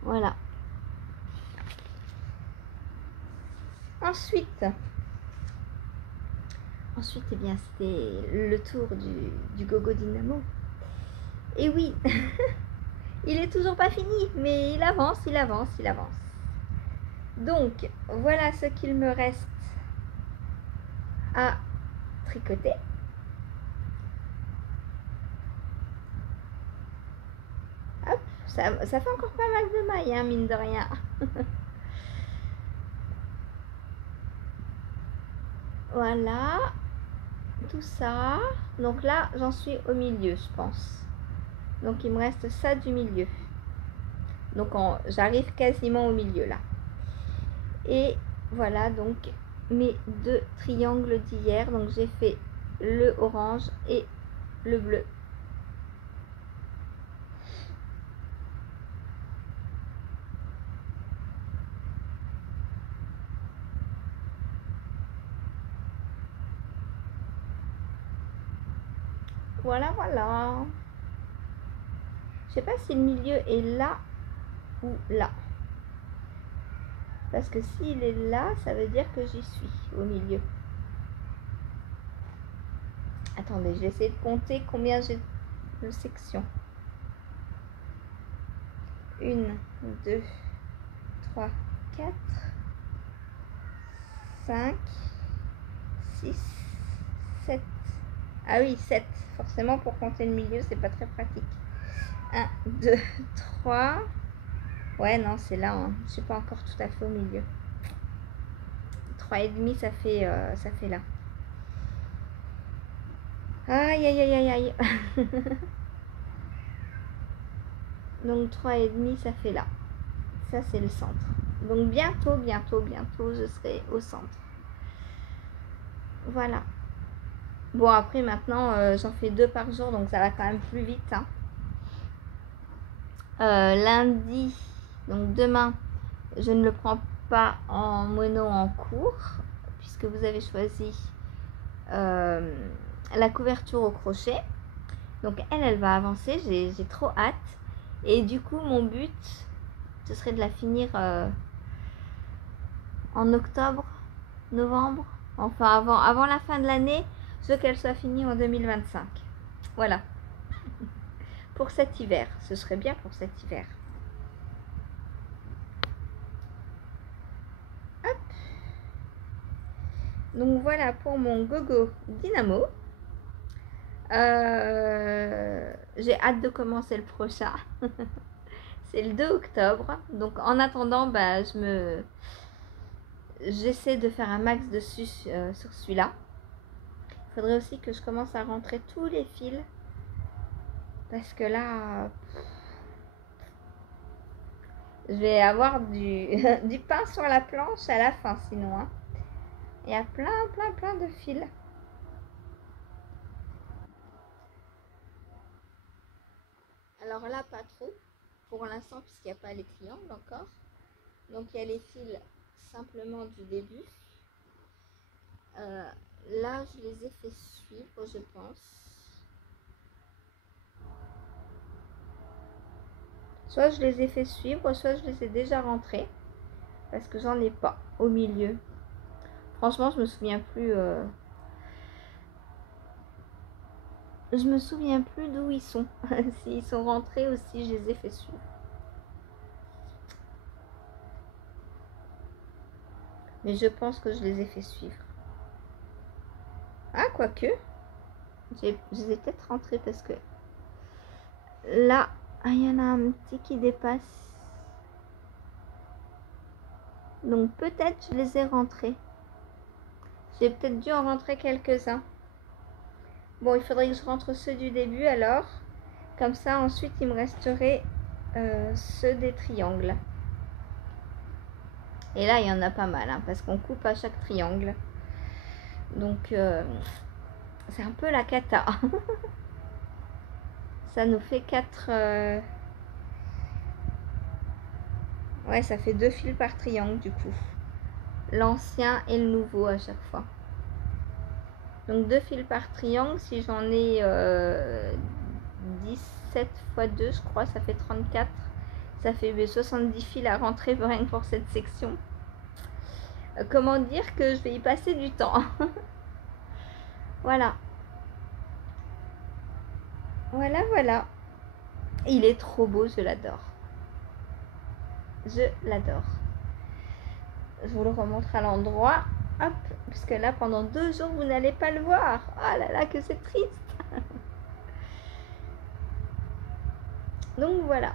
Voilà. Ensuite, eh bien, c'était le tour du Gogo Dynamo. Et oui, il est toujours pas fini, mais il avance. Donc, voilà ce qu'il me reste à tricoter. Hop, ça fait encore pas mal de mailles, hein, mine de rien. Voilà, tout ça. Donc là, j'en suis au milieu, je pense. Donc, il me reste ça du milieu. Donc, j'arrive quasiment au milieu, là. Et voilà, donc, mes 2 triangles d'hier. Donc, j'ai fait le orange et le bleu. Voilà. sais pas si le milieu est là ou là. Parce que s'il est là, ça veut dire que j'y suis au milieu. Attendez, je vais essayer de compter combien j'ai de sections. 1, 2, 3, 4, 5, 6, 7. Ah oui, 7. Forcément, pour compter le milieu, c'est pas très pratique. 1, 2, 3. Ouais, non, c'est là. Hein. Je suis pas encore tout à fait au milieu. 3,5, ça fait là. Aïe, aïe, aïe, aïe, aïe. Donc 3,5, ça fait là. Ça, c'est le centre. Donc bientôt, je serai au centre. Voilà. Bon, après, maintenant, j'en fais 2 par jour, donc ça va quand même plus vite. Hein. Lundi, donc demain, je ne le prends pas en mono en cours, puisque vous avez choisi la couverture au crochet. Donc elle va avancer, j'ai trop hâte. Et du coup, mon but, ce serait de la finir en octobre, novembre. Enfin, avant la fin de l'année, je veux qu'elle soit finie en 2025. Voilà. Pour cet hiver. Ce serait bien pour cet hiver. Hop. Donc voilà pour mon Gogo Dynamo. J'ai hâte de commencer le prochain. C'est le 2 octobre. Donc en attendant, bah, j'essaie de faire un max dessus sur celui-là. Il faudrait aussi que je commence à rentrer tous les fils. Parce que là, je vais avoir du pain sur la planche à la fin sinon. Hein. Il y a plein de fils. Alors là, pas trop. Pour l'instant, puisqu'il n'y a pas les triangles encore. Donc il y a les fils simplement du début. Là, je les ai fait suivre, je pense. Soit je les ai fait suivre, soit je les ai déjà rentrés. Parce que j'en ai pas au milieu. Franchement, je me souviens plus. Je me souviens plus d'où ils sont. S'ils sont rentrés ou si je les ai fait suivre. Mais je pense que je les ai fait suivre. Ah, quoique. Je les ai peut-être rentrés parce que là, il y en a un petit qui dépasse. Donc peut-être je les ai rentrés. J'ai peut-être dû en rentrer quelques-uns. Bon, il faudrait que je rentre ceux du début alors. Comme ça, ensuite, il me resterait ceux des triangles. Et là, il y en a pas mal, hein, parce qu'on coupe à chaque triangle. Donc, c'est un peu la cata. Ça nous fait 4... Ouais, ça fait 2 fils par triangle, du coup. L'ancien et le nouveau à chaque fois. Donc, 2 fils par triangle. Si j'en ai 17 x 2, je crois, ça fait 34. Ça fait 70 fils à rentrer rien que pour cette section. Comment dire que je vais y passer du temps. Voilà. Voilà. Il est trop beau, je l'adore. Je l'adore. Je vous le remontre à l'endroit. Hop, puisque là, pendant 2 jours, vous n'allez pas le voir. Oh là là, que c'est triste. Donc voilà.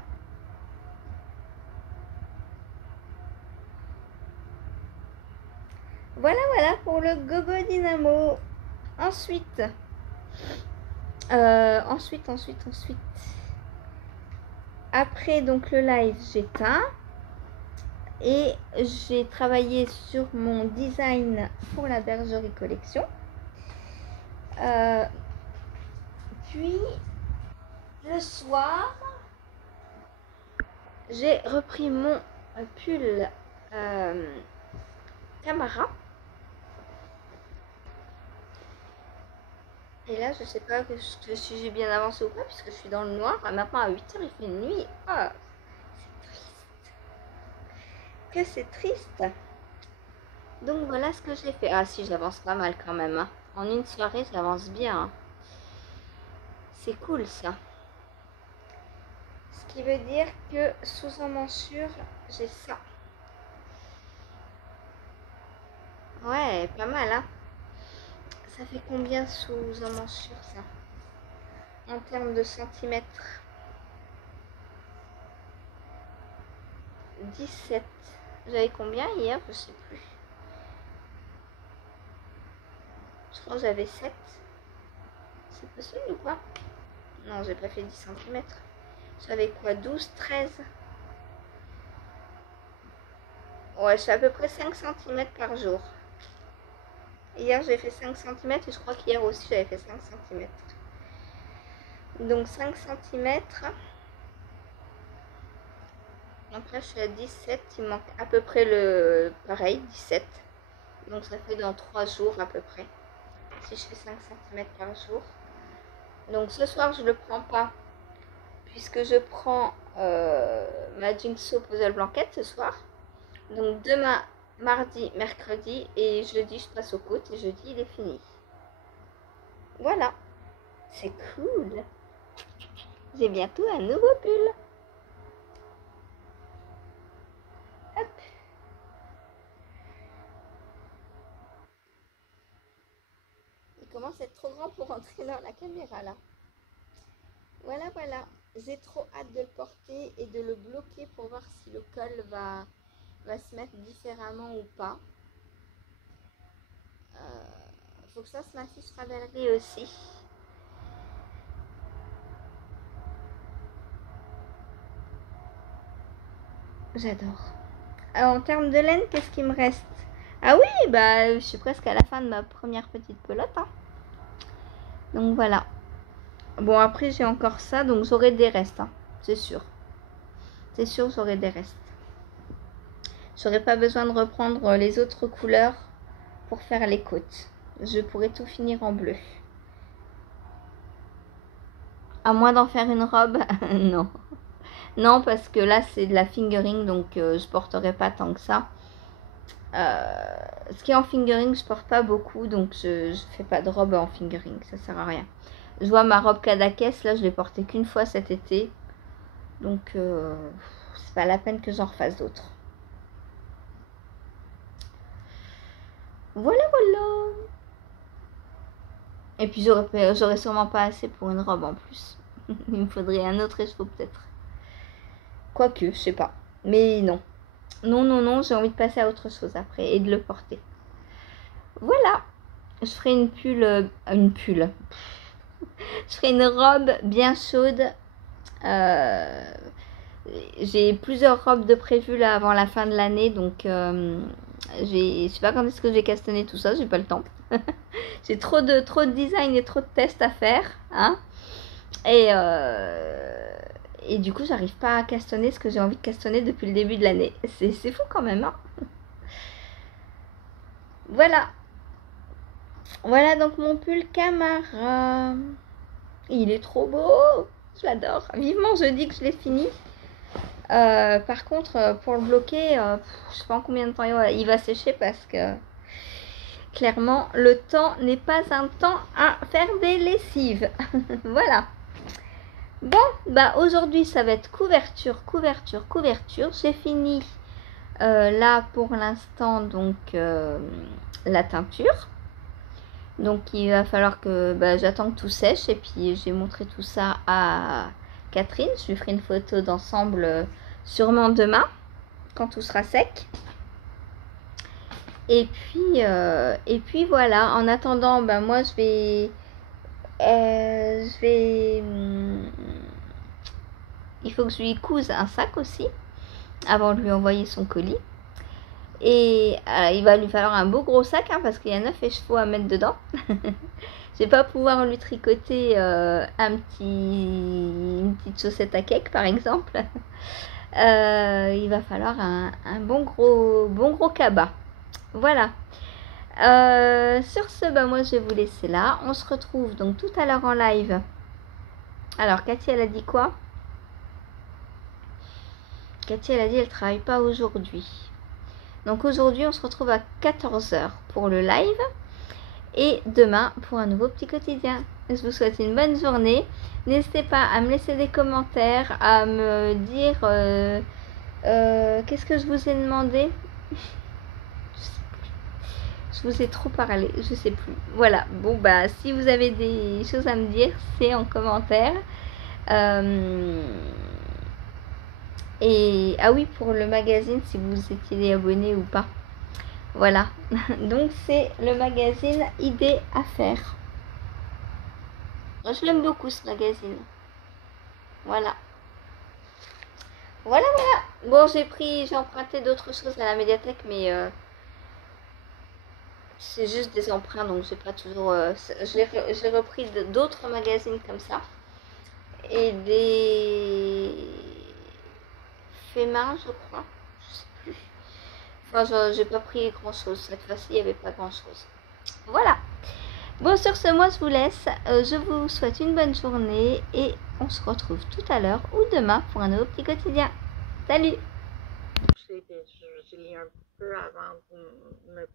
Voilà pour le Gogo Dynamo. Ensuite. Après donc le live, j'éteins. Et j'ai travaillé sur mon design pour la bergerie collection. Puis le soir, j'ai repris mon pull Camara. Et là, je sais pas si j'ai bien avancé ou pas, puisque je suis dans le noir. Maintenant, à 8h, il fait nuit. Ah, c'est triste. Que c'est triste. Donc, voilà ce que j'ai fait. Ah, si, j'avance pas mal quand même. Hein. En une soirée, j'avance bien. Hein. C'est cool, ça. Ce qui veut dire que sous emmanchure, j'ai ça. Ouais, pas mal, hein. Ça fait combien sous emmanchure, ça? En termes de centimètres? 17. J'avais combien hier? Je sais plus. Je crois que j'avais 7. C'est possible ou quoi? Non, j'ai pas fait 10 centimètres. J'avais quoi? 12, 13? Ouais, je fais à peu près 5 centimètres par jour. Hier, j'ai fait 5 centimètres et je crois qu'hier aussi, j'avais fait 5 centimètres. Donc 5 centimètres. Donc là, je suis à 17. Il manque à peu près le pareil, 17. Donc ça fait dans 3 jours à peu près. Si je fais 5 centimètres par jour. Donc ce soir, je ne le prends pas. Puisque je prends ma Jigsaw Puzzle Blanket ce soir. Donc demain, mardi, mercredi et jeudi, je passe aux côtes. Et jeudi, il est fini. Voilà. C'est cool. J'ai bientôt un nouveau pull. Hop. Il commence à être trop grand pour entrer dans la caméra là. Voilà, voilà. J'ai trop hâte de le porter et de le bloquer pour voir si le col va se mettre différemment ou pas. Faut que ça se ma fiche Ravelry aussi. J'adore. En termes de laine, qu'est-ce qu'il me reste? Ah oui, bah je suis presque à la fin de ma première petite pelote. Hein. Donc voilà. Bon, après j'ai encore ça, donc j'aurai des restes. Hein. C'est sûr. C'est sûr, j'aurai des restes. J'aurai pas besoin de reprendre les autres couleurs pour faire les côtes. Je pourrais tout finir en bleu. À moins d'en faire une robe, non. Non, parce que là, c'est de la fingering, donc je porterai pas tant que ça. Ce qui est en fingering, je porte pas beaucoup, donc je fais pas de robe en fingering, ça sert à rien. Je vois ma robe Cadaqués, là, je l'ai portée qu'une fois cet été. Donc, c'est pas la peine que j'en refasse d'autres. Voilà, voilà. Et puis, j'aurais sûrement pas assez pour une robe en plus. Il me faudrait un autre écheveau peut-être. Quoique, je sais pas. Mais non. Non, non, non, j'ai envie de passer à autre chose après et de le porter. Voilà. Je ferai une pull. Je ferai une robe bien chaude. J'ai plusieurs robes de prévues là avant la fin de l'année. Donc, je sais pas quand est-ce que je vais castanner tout ça. J'ai pas le temps. J'ai trop de design et trop de tests à faire. Hein. Et du coup, j'arrive pas à castonner ce que j'ai envie de castonner depuis le début de l'année. C'est fou quand même. Hein. Voilà. Voilà donc mon pull Camara. Il est trop beau. Je l'adore. Vivement jeudi que je l'ai fini. Par contre, pour le bloquer, je sais pas en combien de temps il va sécher parce que clairement, le temps n'est pas un temps à faire des lessives. Voilà. Bon, bah aujourd'hui, ça va être couverture, couverture, couverture. J'ai fini là pour l'instant donc la teinture. Donc il va falloir que j'attends que tout sèche et puis j'ai montré tout ça à Catherine. Je lui ferai une photo d'ensemble sûrement demain quand tout sera sec. Et puis voilà, en attendant, moi je vais il faut que je lui couse un sac aussi avant de lui envoyer son colis. Et il va lui falloir un beau gros sac hein, parce qu'il y a 9 écheveaux à mettre dedans. Je vais pas pouvoir lui tricoter une petite chaussette à cake par exemple. Il va falloir un bon gros cabas. Voilà. Sur ce, bah, moi je vais vous laisser là. On se retrouve donc tout à l'heure en live. Alors Cathy, elle a dit quoi? Cathy, elle a dit elle travaille pas aujourd'hui. Donc aujourd'hui, on se retrouve à 14 h pour le live. Et demain pour un nouveau petit quotidien. Je vous souhaite une bonne journée. N'hésitez pas à me laisser des commentaires, à me dire qu'est-ce que je vous ai demandé. Je vous ai trop parlé, je sais plus. Voilà, bon bah si vous avez des choses à me dire, c'est en commentaire. Et ah oui, pour le magazine, si vous étiez abonné ou pas. Voilà, donc c'est le magazine Idées à faire. Je l'aime beaucoup ce magazine. Voilà. Voilà, voilà. Bon, j'ai emprunté d'autres choses à la médiathèque, mais c'est juste des emprunts, donc j'ai pas toujours. J'ai repris d'autres magazines comme ça. Et des faits main, je crois. Je sais plus. Enfin, j'ai pas pris grand chose. Cette fois-ci, il n'y avait pas grand chose. Voilà. Bon, sur ce, moi je vous laisse. Je vous souhaite une bonne journée et on se retrouve tout à l'heure ou demain pour un nouveau petit quotidien. Salut! J'ai un peu avant de me